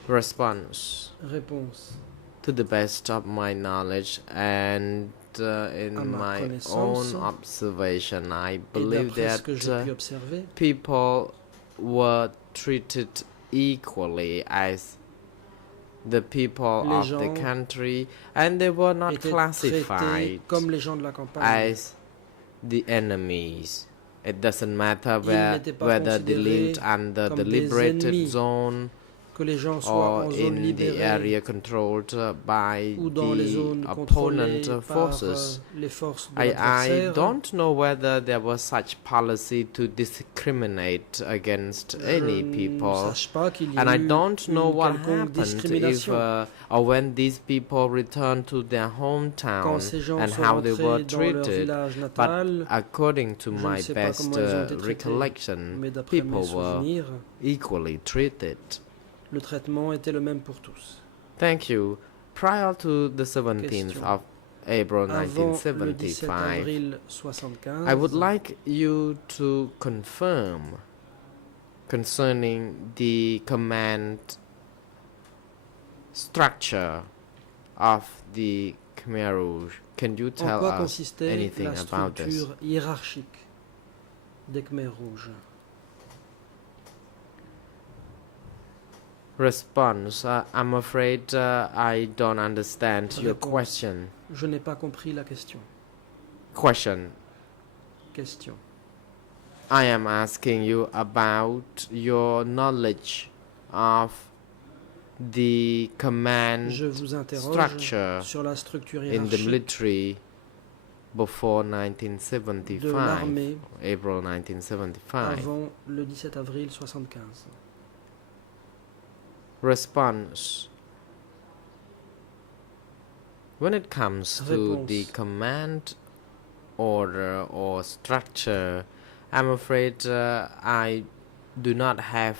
response? Réponse. To the best of my knowledge and in À ma my connaissance, own observation, I Et believe d'après ce that que j'ai pu observer, people were treated equally as the people Les of the gens country, and they were not étaient traités classified comme les gens de la campagne. as the enemies. It doesn't matter Ils n'étaient pas whether they lived considérés under comme the des liberated ennemis, zone que les gens soient or en zone in the libérée area controlled by ou dans les the zones opponent contrôlées par forces. les forces de I l'adversaire. don't know whether there was such policy to discriminate against any Je ne people, sache pas qu'il y and ait I eu don't know une what quelconque happened if discrimination. or when these people returned to their Quand hometown ces gens and sont how they were rentrés dans leur treated. village But natal, according to je ne my sais pas best comment ils ont été traités, recollection, mais d'après mes people were souvenirs, equally treated. le traitement était le même pour tous. Thank you. Prior to the 17th Question. of April Avant le 17 1975, avril 75, I would like you to confirm concerning the command structure of the Khmer Rouge. Can you en tell quoi us consistait anything la about this? structure hiérarchique des Khmers rouges? Response. I'm afraid I don't understand your Réponse. question. Je n'ai pas compris la question. Question. Question. I am asking you about your knowledge of the command Je vous interroge structure sur la structure in the hiérarchique military before de 1975, l'armée April 1975. avant le 17 avril 75. Response. When it comes to Réponse. the command order or structure, I'm afraid I do not have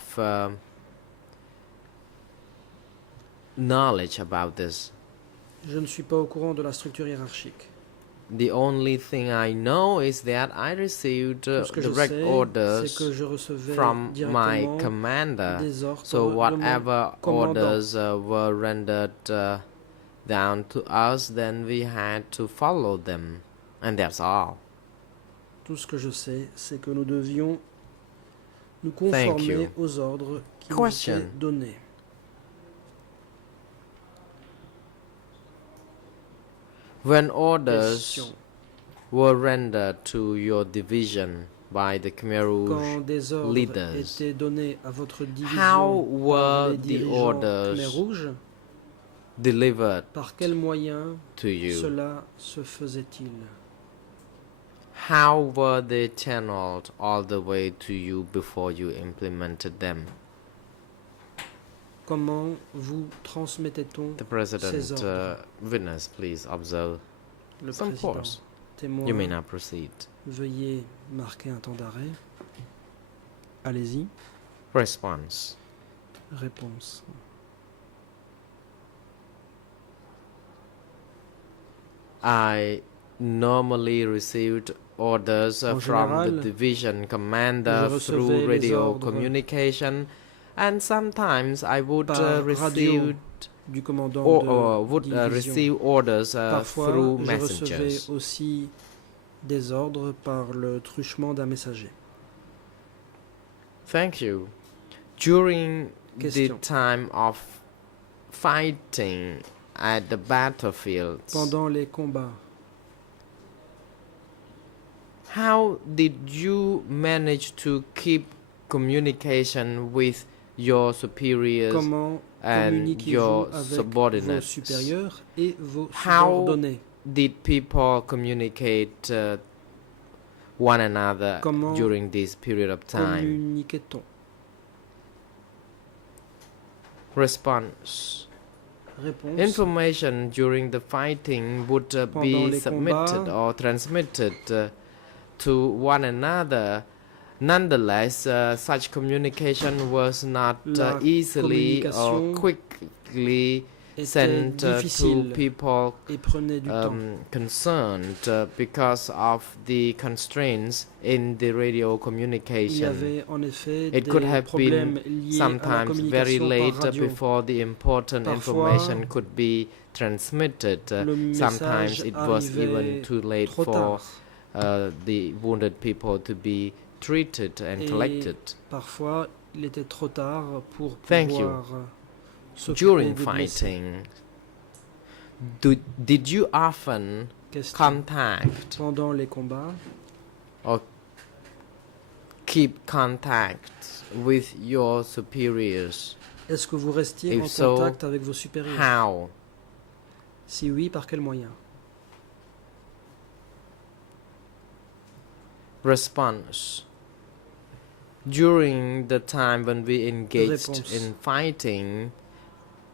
knowledge about this. Je ne suis pas au courant de la structure hiérarchique. The only thing I know is that I received Tout ce que je direct sais, orders c'est que je recevais from my directement commander. des ordres So de mon whatever commandant. orders were rendered down to us, then we had to follow them, and that's all. Tout ce que je sais, c'est que nous devions nous Thank conformer you. aux ordres qui nous Question. étaient donnés. When orders Question. were rendered to your division by the Khmer Rouge, Quand des ordres leaders. étaient donnés à votre how division par were les the dirigeants orders Khmer rouges, delivered par quels moyens to you? cela se faisait-il? How were they channeled all the way to you before you implemented them? Comment vous transmettait-on The President, ces ordres? witness, please observe. Le Some président course. témoin, You may now proceed. veuillez marquer un temps d'arrêt. Allez-y. Response. Réponse. I normally received orders En from général, the division commander je through recevais les radio ordres communication, and sometimes I would par receive du commandant or de would division. receive orders Parfois, through je recevais messengers. aussi des ordres par le truchement d'un messager. Thank you. During Question. the time of fighting at the battlefields, Pendant les combats, how did you manage to keep communication with your superiors comment and communiquez-vous your avec vos subordinates? supérieurs et vos How subordonnés? Did people communicate one another Comment during this period of time? Communiquait-on? Response. Réponse. Information during the fighting would Pendant be les submitted combats, or transmitted to one another. Nonetheless, such communication was not La easily or communication quickly était sent to difficile people et prenait du temps. concerned because of the constraints in the radio Il y communication. avait en effet It des could have problèmes been liés à la sometimes very communication late par radio. before the important Parfois, information could be transmitted. Le Sometimes message it was even arrivait too late trop for tard. the wounded people to be treated and Et collected. parfois, il était trop tard pour Thank you. pouvoir s'occuper during des blessés. fighting, did you often Question. contact Pendant les combats, or keep contact with your superiors? est-ce que vous restiez If en so, contact avec vos supérieurs? How? Si oui, par quel moyen? Response. During the time when we engaged Réponse. in fighting,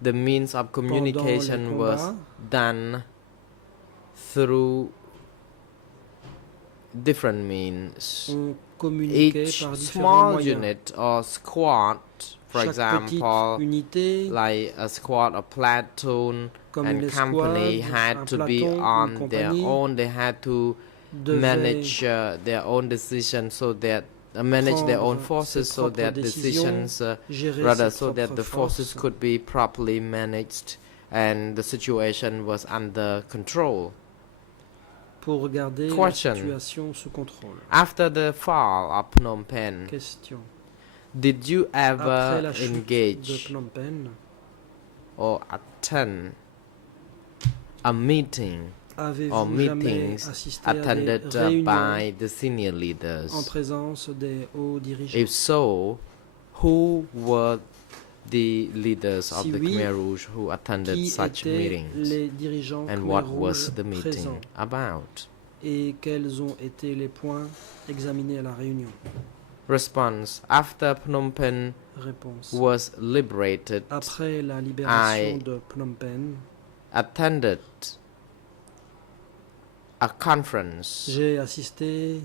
the means of communication Pendant les was combats, done through different means. on communiquait Each par différents small moyens. unit or squad, for Chaque example, petite unité, like a squad or platoon comme and une company, escouade, had un to be platon, une on their compagnie, own. They had to devait manage their own decisions so that manage their own prendre forces ses so propres that décisions, decisions gérer rather ses so that propres the forces forces, could be properly managed and the situation was under control. pour garder la Question. situation sous contrôle. After the fall of Phnom Penh, Question. did you Après ever la chute de engage Phnom Penh, or attend a meeting or avez-vous jamais meetings assisté à des attended réunions by the senior en leaders? présence des hauts dirigeants? If so, who were the leaders of Si the oui, Khmer Rouge who attended Qui such étaient meetings? les dirigeants And Khmer what Rouge was the meeting présents? about? Et quels ont été les points examinés à la réunion? Response. After Phnom Penh Réponse. was liberated, Après la libération I de Phnom Penh, attended a conference j'ai assisté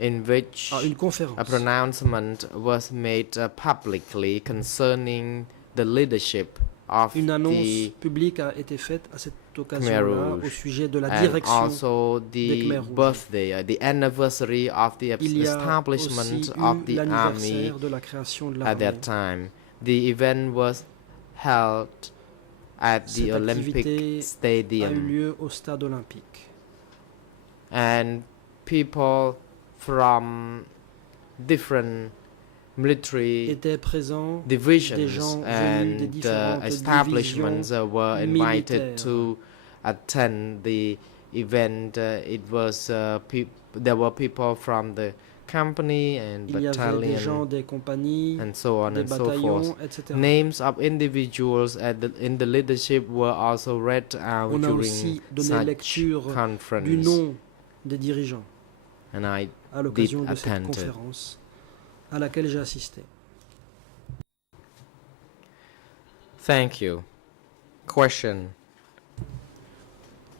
in which à une a conférence. pronouncement was made publicly concerning the leadership of Une annonce the publique a été faite à cette occasion-là Rouge au sujet de la and direction. also des the Khmer Rouges. birthday, the anniversary of the Il y a establishment aussi of eu the army l'anniversaire de la création de at that l'armée. time. The event was held at the Cette Olympic activité a eu Stadium, lieu au stade olympique. and people from different military Étaient présents divisions des gens venus des and différentes establishments were invited militaires. to attend the event. It was there were people from the company and Il y avait des gens battalion des compagnies, and so on des and so forth. bataillons, etc. Names of individuals in the leadership were also read out On a during aussi donné such lecture conference, du nom des dirigeants and I à l'occasion did de cette attend it. conférence à laquelle j'ai assisté. Thank you. Question.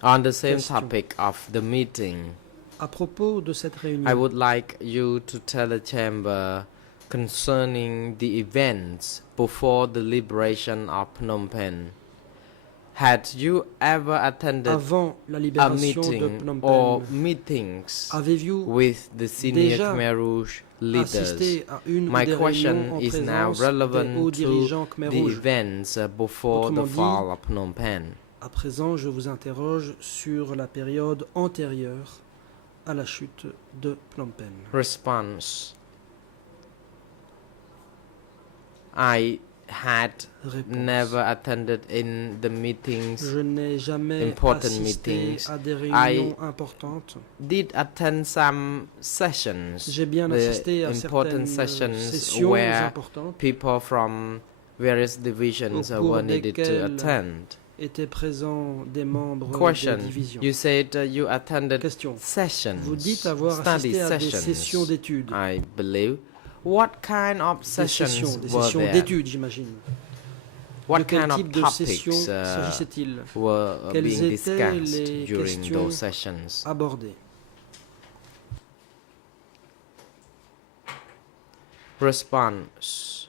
On the same Question. topic of the meeting, À propos de cette réunion, I would like you to tell the chamber concerning the events before the liberation of Phnom Penh. Had you ever attended avant la a libération de meeting Phnom or Penh, meetings avez-vous with the senior déjà Khmer Rouge leaders? assisté à une My des réunions question en is now présence des hauts relevant to dirigeants Khmer the Rouge? events before the Autrement dit, fall of Phnom Penh. À présent, je vous interroge sur la période antérieure à la chute de Phnom Penh. Response. I had Réponse. never attended in the meetings. Je n'ai jamais important assisté meetings. à des réunions importantes. Did attend some sessions, J'ai bien the assisté à important certaines sessions sessions where importantes. people from various divisions Au cours were needed to desquelles attend. Étaient présents des membres Question. des divisions. You said you attended Question. sessions, Vous dites avoir study assisté à des sessions, sessions d'études. I believe. What kind of Des sessions des were sessions there? d'études, j'imagine. What De quel kind type of de topics sessions s'agissait-il were Quelles being étaient discussed les during questions those sessions? abordées? Response.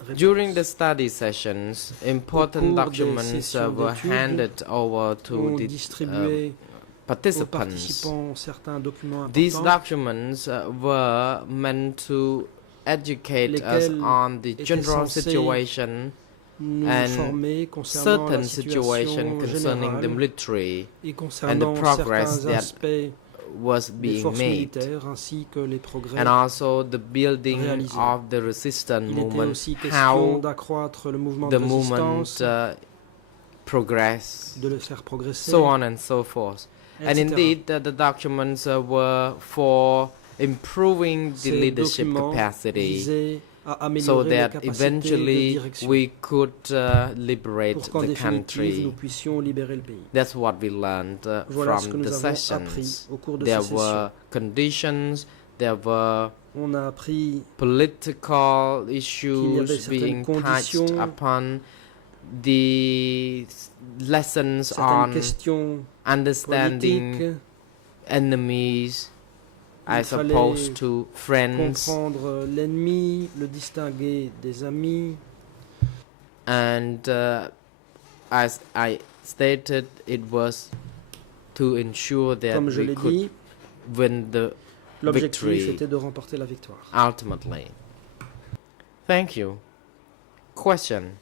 Réponse. During the study sessions, important cours des documents sessions were d'études, handed over to On the distribuait aux participants. participants certains documents These importants documents were meant to educate us Lesquels on the étaient general censés situation nous and former concernant certain la situation situation concerning the générale military et concernant progress certains that aspects was des being forces made, militaires ainsi que les progrès. and also the building réalisés. of the resistance Il était movement, aussi question how d'accroître le mouvement the de résistance, movement progressed, de le faire progresser, so on and so forth. And etc. indeed, the documents were for improving the Ces leadership documents capacity, visaient à so améliorer les that capacités de eventually direction we could liberate pour qu'en the définitive country. nous puissions libérer le pays. That's what we learned Voilà ce que from nous the avons appris sessions. au cours de There ces were sessions. conditions, there were On a appris political qu'il y issues avait certaines being touched conditions, upon, the lessons certaines on questions understanding politiques, enemies Il as fallait opposed to friends, comprendre l'ennemi, le distinguer des amis. and as I stated, it was to ensure that Comme je we l'ai could dit, win the l'objectif victory était de remporter la victoire. ultimately. Thank you. Question.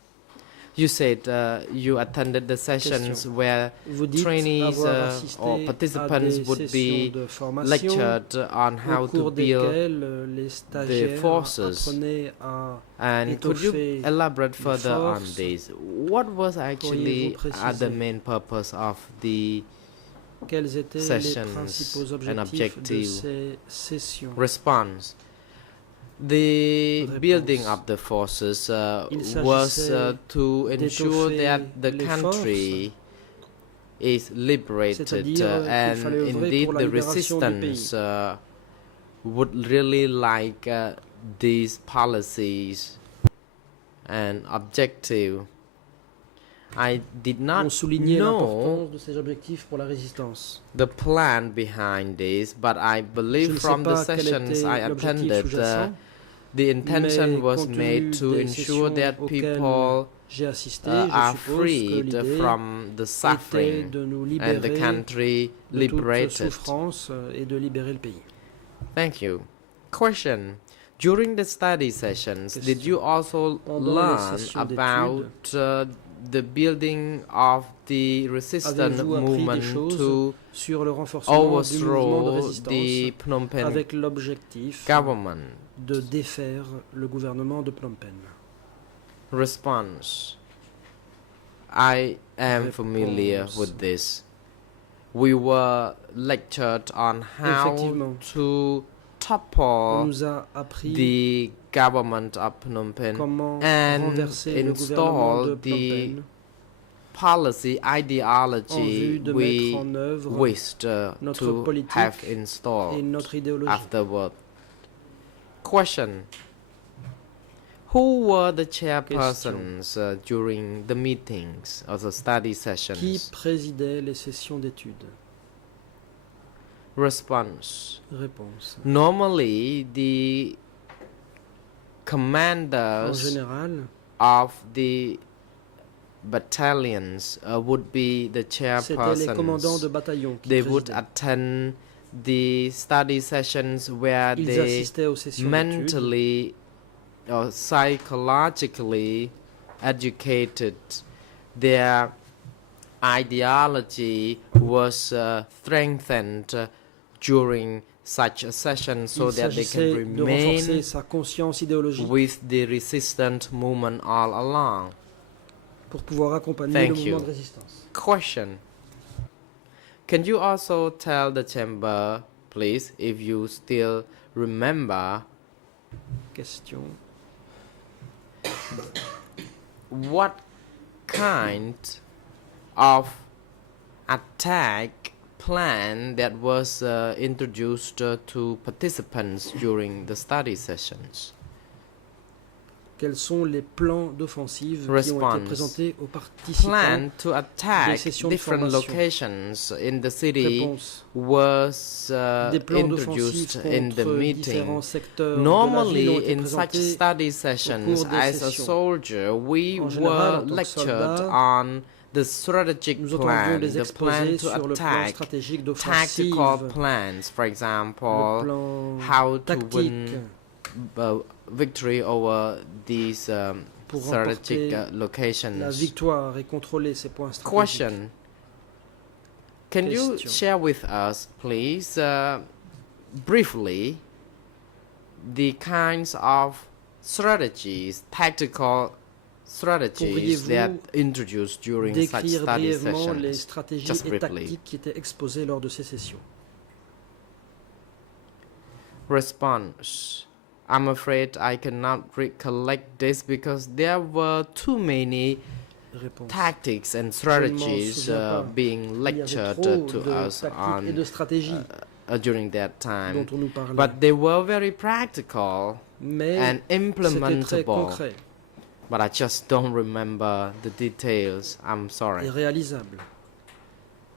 You said you attended the sessions Question. where Vous dites trainees avoir assisté or à participants des would sessions be de formation lectured on how au to cours build, desquelles les stagiaires forces. apprenaient à and could you étoffer elaborate further on forces. this? What was actually préciser the main purpose of the quels étaient les sessions principaux and objectifs de objectives? ces sessions. Response. The Réponse. building of the forces Il was s'agissait to ensure d'étoffer that the les country is liberated, C'est-à-dire qu'il and fallait œuvrer indeed pour la the libération du resistance would really like these policies and objective. I did On not soulignait know l'importance de ces objectifs pour la résistance. the plan behind this, but I Je believe ne sais from the pas quel sessions était I l'objectif attended, sous-jacent, the intention mais was compte made tenu to des ensure sessions that auxquelles people j'ai assisté, are je suppose que freed l'idée from the était suffering de nous and the libérer country de toute liberated. souffrance et de libérer le pays. Thank you. Question. During the study sessions, did you also Pendant les learn sessions about the building of the resistance Avez-vous appris des movement choses to sur le renforcement du mouvement de overthrow résistance the Phnom Penh avec l'objectif government? de défaire le gouvernement de Phnom Penh? Response. I am Réponse. familiar with this. We were lectured on how Effectivement. to On topple nous a appris the government of Phnom Penh comment and renverser le gouvernement de install Phnom the Penh policy en ideology vue de we mettre en œuvre wished notre to politique have et installed notre idéologie. afterward. Question. Who were the chairpersons during the meetings or the study Qui sessions? présidait les sessions d'études? Response. Réponse. Normally, the En commanders général, of the battalions would be the c'était les commandants de chairpersons. bataillon qui They would présidaient. attend the study sessions where Ils they assistaient aux sessions d'études mentally or psychologically educated. Their ideology was strengthened during such a session so Il that they can s'agissait de renforcer remain sa conscience idéologique with the resistant movement all along. pour pouvoir accompagner Thank le mouvement you. de résistance. Question. Can you also tell the chamber, please, if you still remember Question. what kind of attack plan that was introduced to participants during the study sessions? Quels sont les plans d'offensive qui ont Response. été présentés aux participants? Plan to attack sessions de different formation. locations in the city Réponse. was Des plans introduced d'offensive in the contre meeting. différents secteurs de la ville ont Normally, été in such présentés. study sessions, cours des as a sessions. soldier, we En général, were en tant que lectured soldat, on the strategic Nous plan, entendions des the plan exposés to sur le plan attack, stratégique d'offensive, tactical plans, for le example, plan how to tactique win victory over these pour strategic remporter la locations. victoire et contrôler ces points stratégiques. Question. Can you Question. share with us, please, briefly, the kinds of strategies, tactical strategies that Pourriez-vous introduced during such décrire study brièvement les sessions? stratégies Just et briefly. tactiques qui étaient exposées lors de ces sessions? Response. I'm afraid I cannot recollect this because there were too many Réponse. tactics and Je ne m'en strategies souviens pas. being Il y avait lectured trop to de us tactiques et de on stratégies during that dont time. on nous parlait. But they were very practical Mais and c'était très implementable. concret But I just don't remember the details. I'm et sorry. réalisable.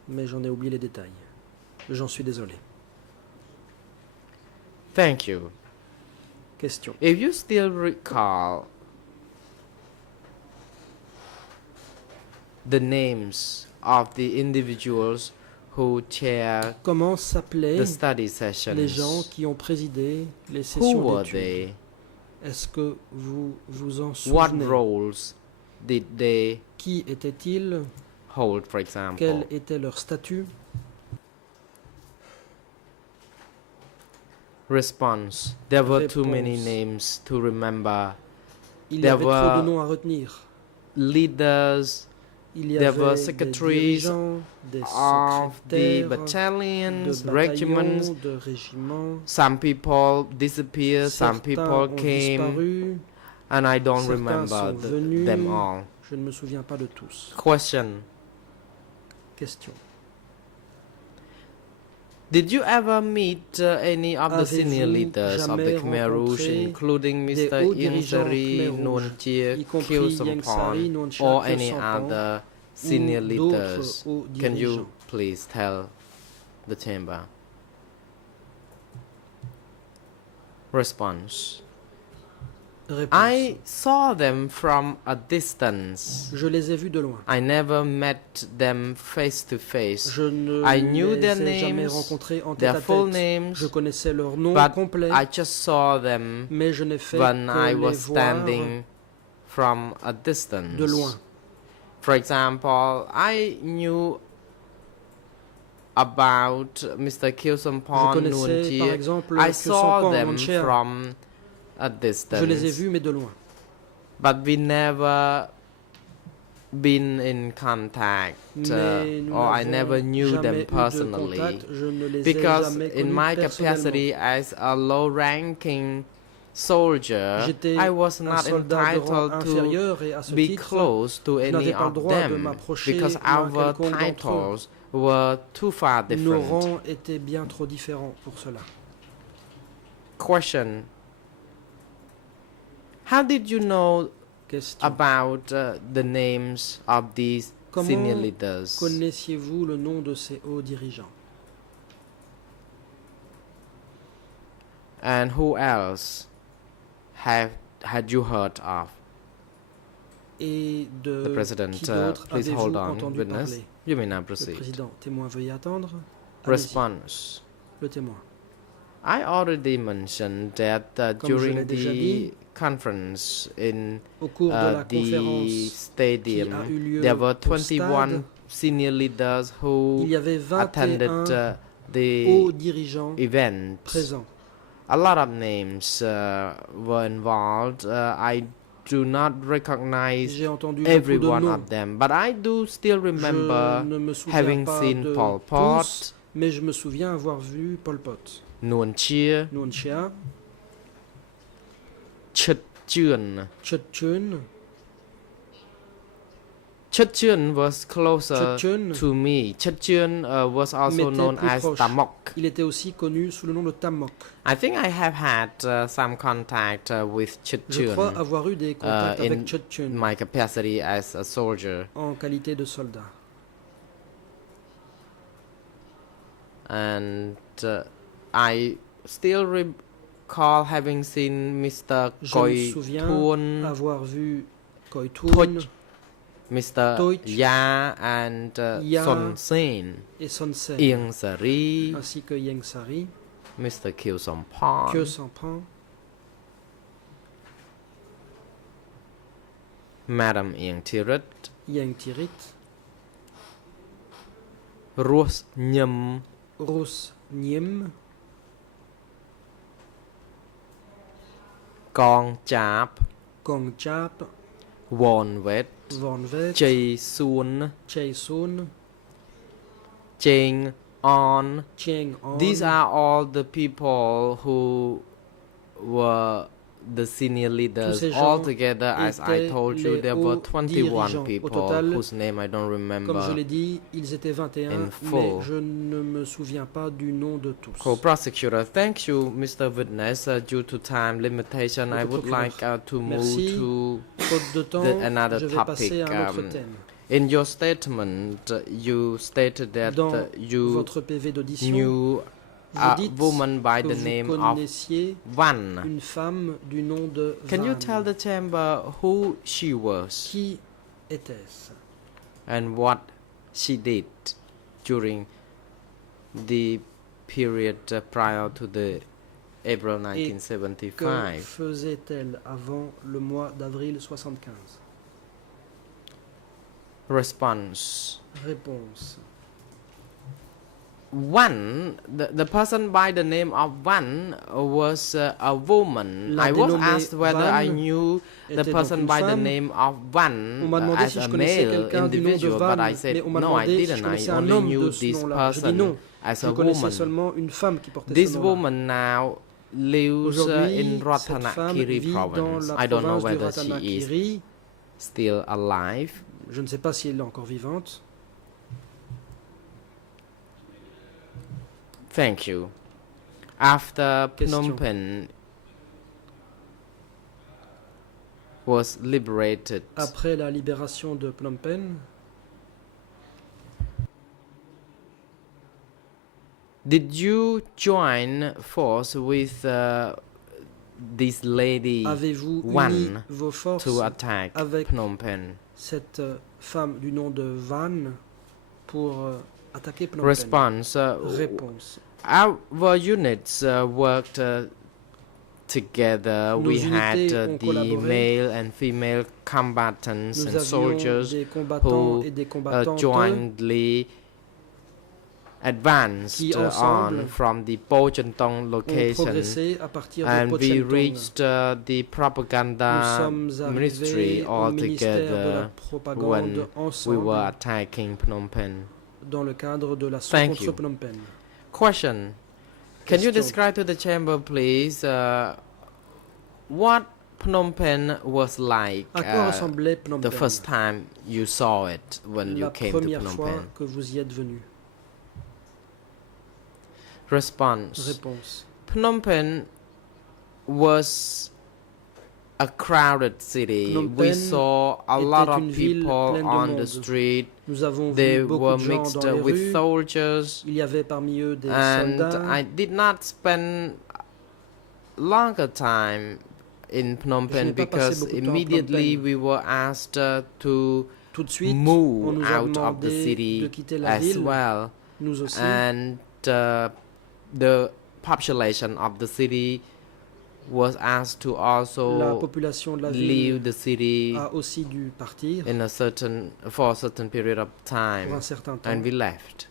Mais j'en ai oublié les détails. J'en suis désolé. Thank you. Question. If you still recall the names of the individuals who chair Comment s'appelaient the study les sessions, gens qui ont présidé les who sessions were d'études? they? Est-ce que vous vous en What souvenez? roles did they Qui étaient-ils? hold, for example? Quel était leur statut? Response. There were too many Réponse. names to remember. Il y There avait trop were de noms à retenir. Leaders Il y there were avait des secretaries dirigeants, des of the secrétaires, battalions, de regiments. bataillons, de régiments. Some people disappeared, some Certains people ont came, disparu. and I don't Certains remember sont venus. them all. Je ne me souviens pas de tous. Question. Question. Did you ever meet any of the senior Avez-vous leaders of the jamais Khmer Rouge, rencontré including des Mr. hauts Ieng dirigeants Sari, Khmer Rouge, Nuon Chie, y compris Khieu Ieng Sari, Samphan, Nuon Chie, or Khieu any Samphan, other senior ou leaders? d'autres hauts Can you dirigeants? please tell the chamber? Response. Réponse. I saw them from a distance. Je les ai vus de loin. I never met them face to face. Je ne I knew les their ai jamais names, rencontrés en tête their à full tête. names, Je connaissais leur nom but complet, I just saw them mais je n'ai fait when que I les was voir standing from a distance. de loin. For example, I knew about Mr. Khieu Je Samphan, Nuon connaissais par Chie. exemple I Khieu saw Samphan, them Nuon Chie. from a Je les ai distance, vus mais de loin. but we never been in contact, Mais nous or I n'avons never knew jamais them eu de personally. contact. Je ne les ai Because jamais in connus my personnellement. capacity as a low-ranking soldier, J'étais I was un not soldat de rang entitled to inférieur et à ce be titre, close to je any n'avais pas le of droit de them m'approcher because l'un our quelconque d'entre eux. titles were too far Nos different. rangs étaient bien trop différents pour cela. Question. How did you know Question. about the names of these senior Comment leaders? connaissiez-vous le nom de ces hauts dirigeants? And who else had you heard of? Et de The President, qui d'autre please avez-vous hold on, entendu witness. parler? You may now Le proceed. président, témoin, veuillez attendre. Allez-y. Response. Le témoin. I already mentioned that Comme je during l'ai déjà the dit, conference in Au cours de la the conférence qui a stadium, eu lieu there were au 21 stade, senior leaders who il y avait attended 21 the hauts dirigeants event. présents. A lot of names were involved. I do not recognize J'ai entendu every beaucoup de one noms. of them, but I do still remember Je ne me souviens having pas seen de Pol Pot, tous, mais je me souviens avoir vu Pol Pot, Nuon Chie, Nuon Chie, Chit Chuen. Chut Chun. Chit Chuen was closer Chut Chun, to me. Chit Chuen was also m'était known plus as proche. Tamok. il était aussi connu sous le nom de Tamok. I think I have had some contact with Chit Je crois Chuen avoir eu des contacts in avec Chut Chun my capacity as a soldier. en qualité de soldat. And I still recall having seen Mr. Je me Koi souviens Thun, avoir vu Koi Thun Thuch, Mr. Thuch, Ya, and Ya, Son Sen, et Son Sen, Ieng Sari, ainsi que Ieng Sari, Mr. Khieu Samphan, Khieu Samphan, Madam Ieng Thirit, Ieng Thirit, Rus Nyam Ros Nyem Kong Chap Kong Chap Won Vet Von Vet Chay Sun Chey Sun Cheng On. Cheng On. These are all the people who were the senior Tous leaders. ces gens Altogether, as I étaient told you, les there were hauts 21 dirigeants. Au people total, whose name I don't Comme je remember. l'ai dit, ils étaient 21, In mais full. je ne me souviens pas du nom de tous. Co-prosecutor, thank you, Mr. Witness. Due to time limitation, I would like to move Merci. to Faute de temps, another je vais topic. passer à un autre thème. In your statement, you stated that Dans you votre PV d'audition, knew vous a dites woman by que the vous name of connaissiez Van. une femme du nom de Can you Van. tell the chamber who she was Qui était-ce and what she did during the period prior to the April Que 1975? faisait-elle avant le mois d'avril 75 Response. Réponse. One, the person by the name of Van was a woman. La I was dénommée asked whether Van I knew the était donc person une by the femme. name of Van On m'a demandé as si a je connaissais male quelqu'un du nom de individual, Van, but I mais said on m'a no, I demandé si je didn't. I connaissais un only homme knew de ce this nom-là. Je dis person non, as je a connaissais woman. seulement une femme qui portait This ce nom-là. woman now lives Aujourd'hui, in cette femme Ratanakiri vit dans province. la I don't know province du whether she is Ratanakiri. still alive. Je ne sais pas si elle est encore vivante. Thank you. After Question. Phnom Penh was liberated, Après la libération de Phnom Penh, did you join force with this lady avez-vous uni Van vos forces to attack avec Phnom Penh? cette femme du nom de Van pour attaquer Phnom Penh Response. Réponse. Our units worked together. Nos We had unités ont the collaboré. male and female combatants Nous and avions soldiers des combattants who et des combattantes jointly advanced qui ensemble on from the Pojantong ont location, progressé à partir de and we Pochentong. reached the Nous propaganda sommes ministry arrivés au ministère de la altogether propagande when we ensemble were attacking Phnom Penh. dans le cadre de l'assaut Thank contre you. Phnom Penh. Question. Can you Question. describe to the chamber, please, what Phnom Penh was like À quoi ressemblait Phnom the Penh first time you saw it when you la came to première Phnom fois Penh? que vous y êtes venu Response. Réponse. Phnom Penh was a crowded city. Phnom We Penh saw a était lot of une ville people pleine de on the monde. street. Nous avons They vu beaucoup were de gens mixed dans les with rues. soldiers, Il y avait parmi eux des and soldats. I did not spend longer time in Phnom Je Penh n'ai pas passé because beaucoup de temps à Phnom immediately Penh. we were asked to Tout de suite, on move nous a out of the demandé de city quitter la as ville, well, nous aussi. and the population of the city was asked to La also population de la leave ville the city a aussi dû partir for a certain period of pour time, un certain temps. and we left.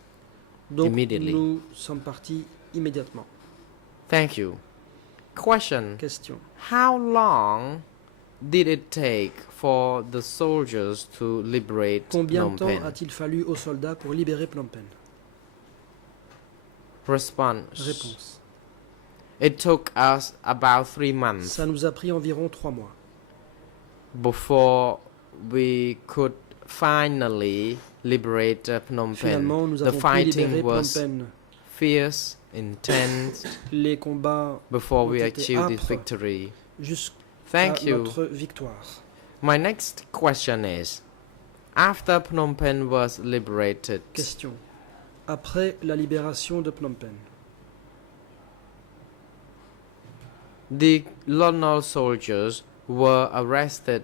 Donc immediately. nous sommes partis immédiatement. Thank you. Question. Question. How long did it take for the soldiers to liberate Combien Phnom de temps Penh? a-t-il fallu aux soldats pour libérer Phnom Penh Response. Réponse. It took us about 3 months Ça nous a pris environ 3 mois before we could finally liberate Phnom Penh. Finalement, nous The avons pu fighting libérer Phnom was Penh. fierce, intense Les combats before we ont été achieved this âpres. victory. jusqu'à Thank you. notre victoire. My next question is, after Phnom Penh was liberated, Question. Après la libération de Phnom Penh, the Lon Nol soldiers were arrested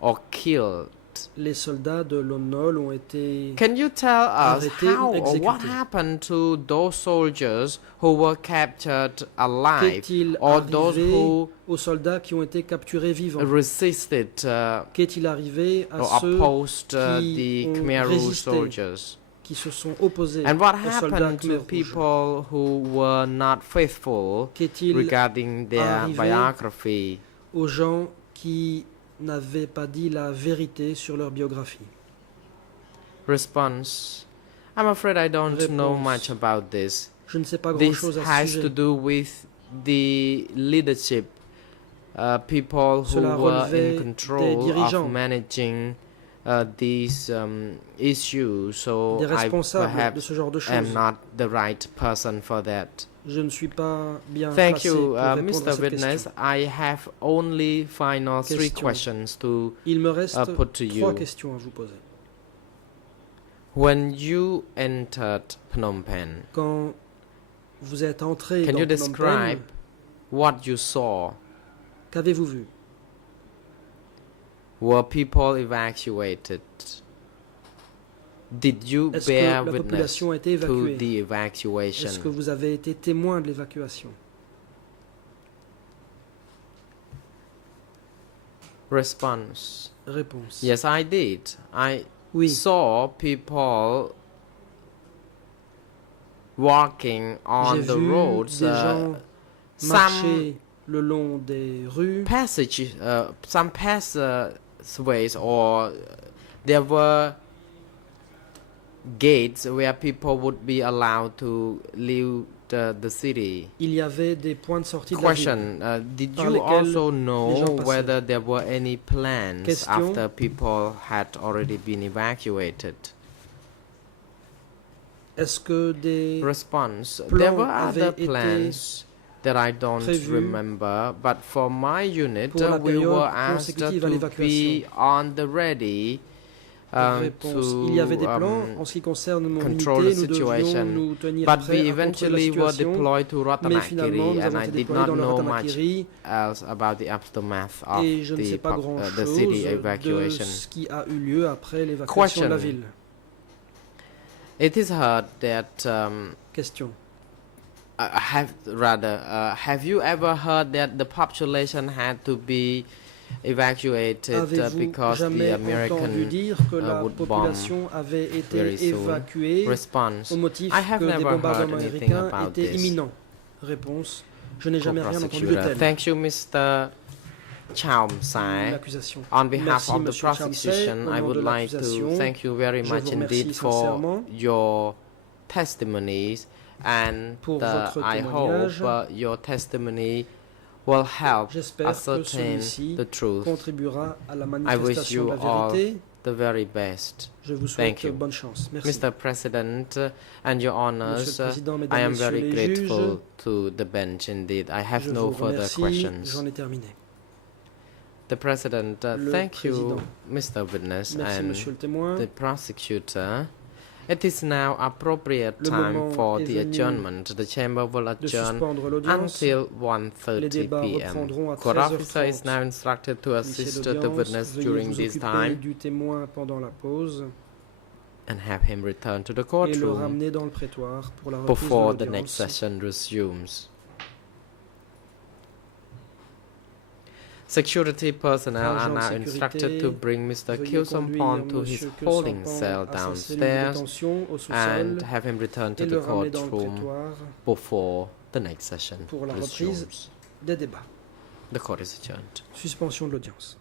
or killed Les soldats de Lone Nol ont été Can you tell us Arrêtés how ou or what exécutés. happened to those soldiers who were captured alive Qu'est-il or those arrivé who aux soldats qui ont été capturés vivants? resisted Qu'est-il arrivé à or ceux opposed qui the ont Khmer Rouge résisté, soldiers? qui se sont opposés And what aux soldats happened Khmer to Rouges? people who were not faithful Qu'est-il regarding their arrivé biography? aux gens qui n'avaient pas dit la vérité sur leur biographie? Response: I'm afraid I don't know Réponse. much about this. Je ne sais pas This grand-chose à ce has sujet. to do with the leadership, people who Cela were relevait in des control dirigeants. of managing these issues. So Des I responsables de perhaps ce genre de am choses. not the right person for that. Je ne suis pas bien Thank placé you, pour répondre à Mr. cette Witness. question. I have only final three Question. questions to Il me reste put to 3 you. questions à vous poser. When you entered Phnom Penh, Quand vous êtes entré can dans you Phnom describe Penh, what you saw? qu'avez-vous vu? Were people evacuated? Did you Est-ce que bear la witness population a été to évacuée? the evacuation? Est-ce que vous avez été témoin de l'évacuation? Response: Réponse. Yes, I did. I Oui, saw people walking on j'ai the vu roads. des gens Some marcher le long des rues. some passageways, or there were gates where people would be allowed to leave the city. Il y avait des points de sortie de la ville. Question: Did par you lesquels also les know gens passaient. whether there were any plans Question: after people had already been evacuated? Est-ce que des Response: plans There were avaient other été plans that I don't prévus remember, but for my unit, pour la we période were asked consécutive à to be l'évacuation? on the ready Réponse. Il y avait des plans. En to ce qui concerne mon control unité, the nous devions situation, nous tenir but prêts we à contrôler la eventually were situation. deployed to Mais finalement, Ratanakiri, nous and avons I été did déployés not dans le know much Ratanakiri else about the aftermath of et je ne sais the, pas the grand-chose city de evacuation. ce qui a eu lieu après l'évacuation de la Question. ville. It is heard that Question. have you ever heard that the population had to be evacuated Avez-vous because the jamais entendu American dire que la would bomb population avait été very soon? évacuée Response: au motif I have que des never bombardements heard anything américains about étaient this. imminents? Réponse. Je n'ai jamais rien entendu de Co-prosecutor. tel. Thank you, Mr. Chaum Sai. L'accusation. On behalf Merci, of the Monsieur Chamsay. prosecution, Au I nom would de like to l'accusation, thank you very je much vous remercie indeed for sincèrement your testimonies, and pour votre I hope témoignage. your testimony will help J'espère que ascertain celui-ci the truth. contribuera à la I wish manifestation you de la all vérité. the very best. Je vous Thank souhaite you. bonne chance. Merci. Mr. President and your honors, Monsieur le Président, I Mesdames, am Messieurs very les grateful juges, to the bench indeed. I have je no vous further remercie. questions. J'en ai terminé. The President, Le thank you, Président. Mr. Witness Merci, and Monsieur le témoin. the prosecutor. It is now appropriate Le time moment for est the venu adjournment. The chamber will de adjourn suspendre l'audience. until Les 1:30 débats p.m. reprendront à Court officer is 13h30. now instructed to Huissier assist the d'audience, witness veuillez during vous this occuper time du témoin pendant la pause and have him return to the et le courtroom ramener dans le prétoire pour la reprise before de the next l'audience. session resumes. Security personnel are Agents de now sécurité, instructed to bring Mr. Veuillez Kyo conduire Sampon to his Monsieur holding Kyo cell Sampon à sa cellule de downstairs détention au and sous-sol have him return to et the le ramener dans le courtroom prétoire before the next session pour la reprise resumes. des débats. The court is adjourned. Suspension de l'audience.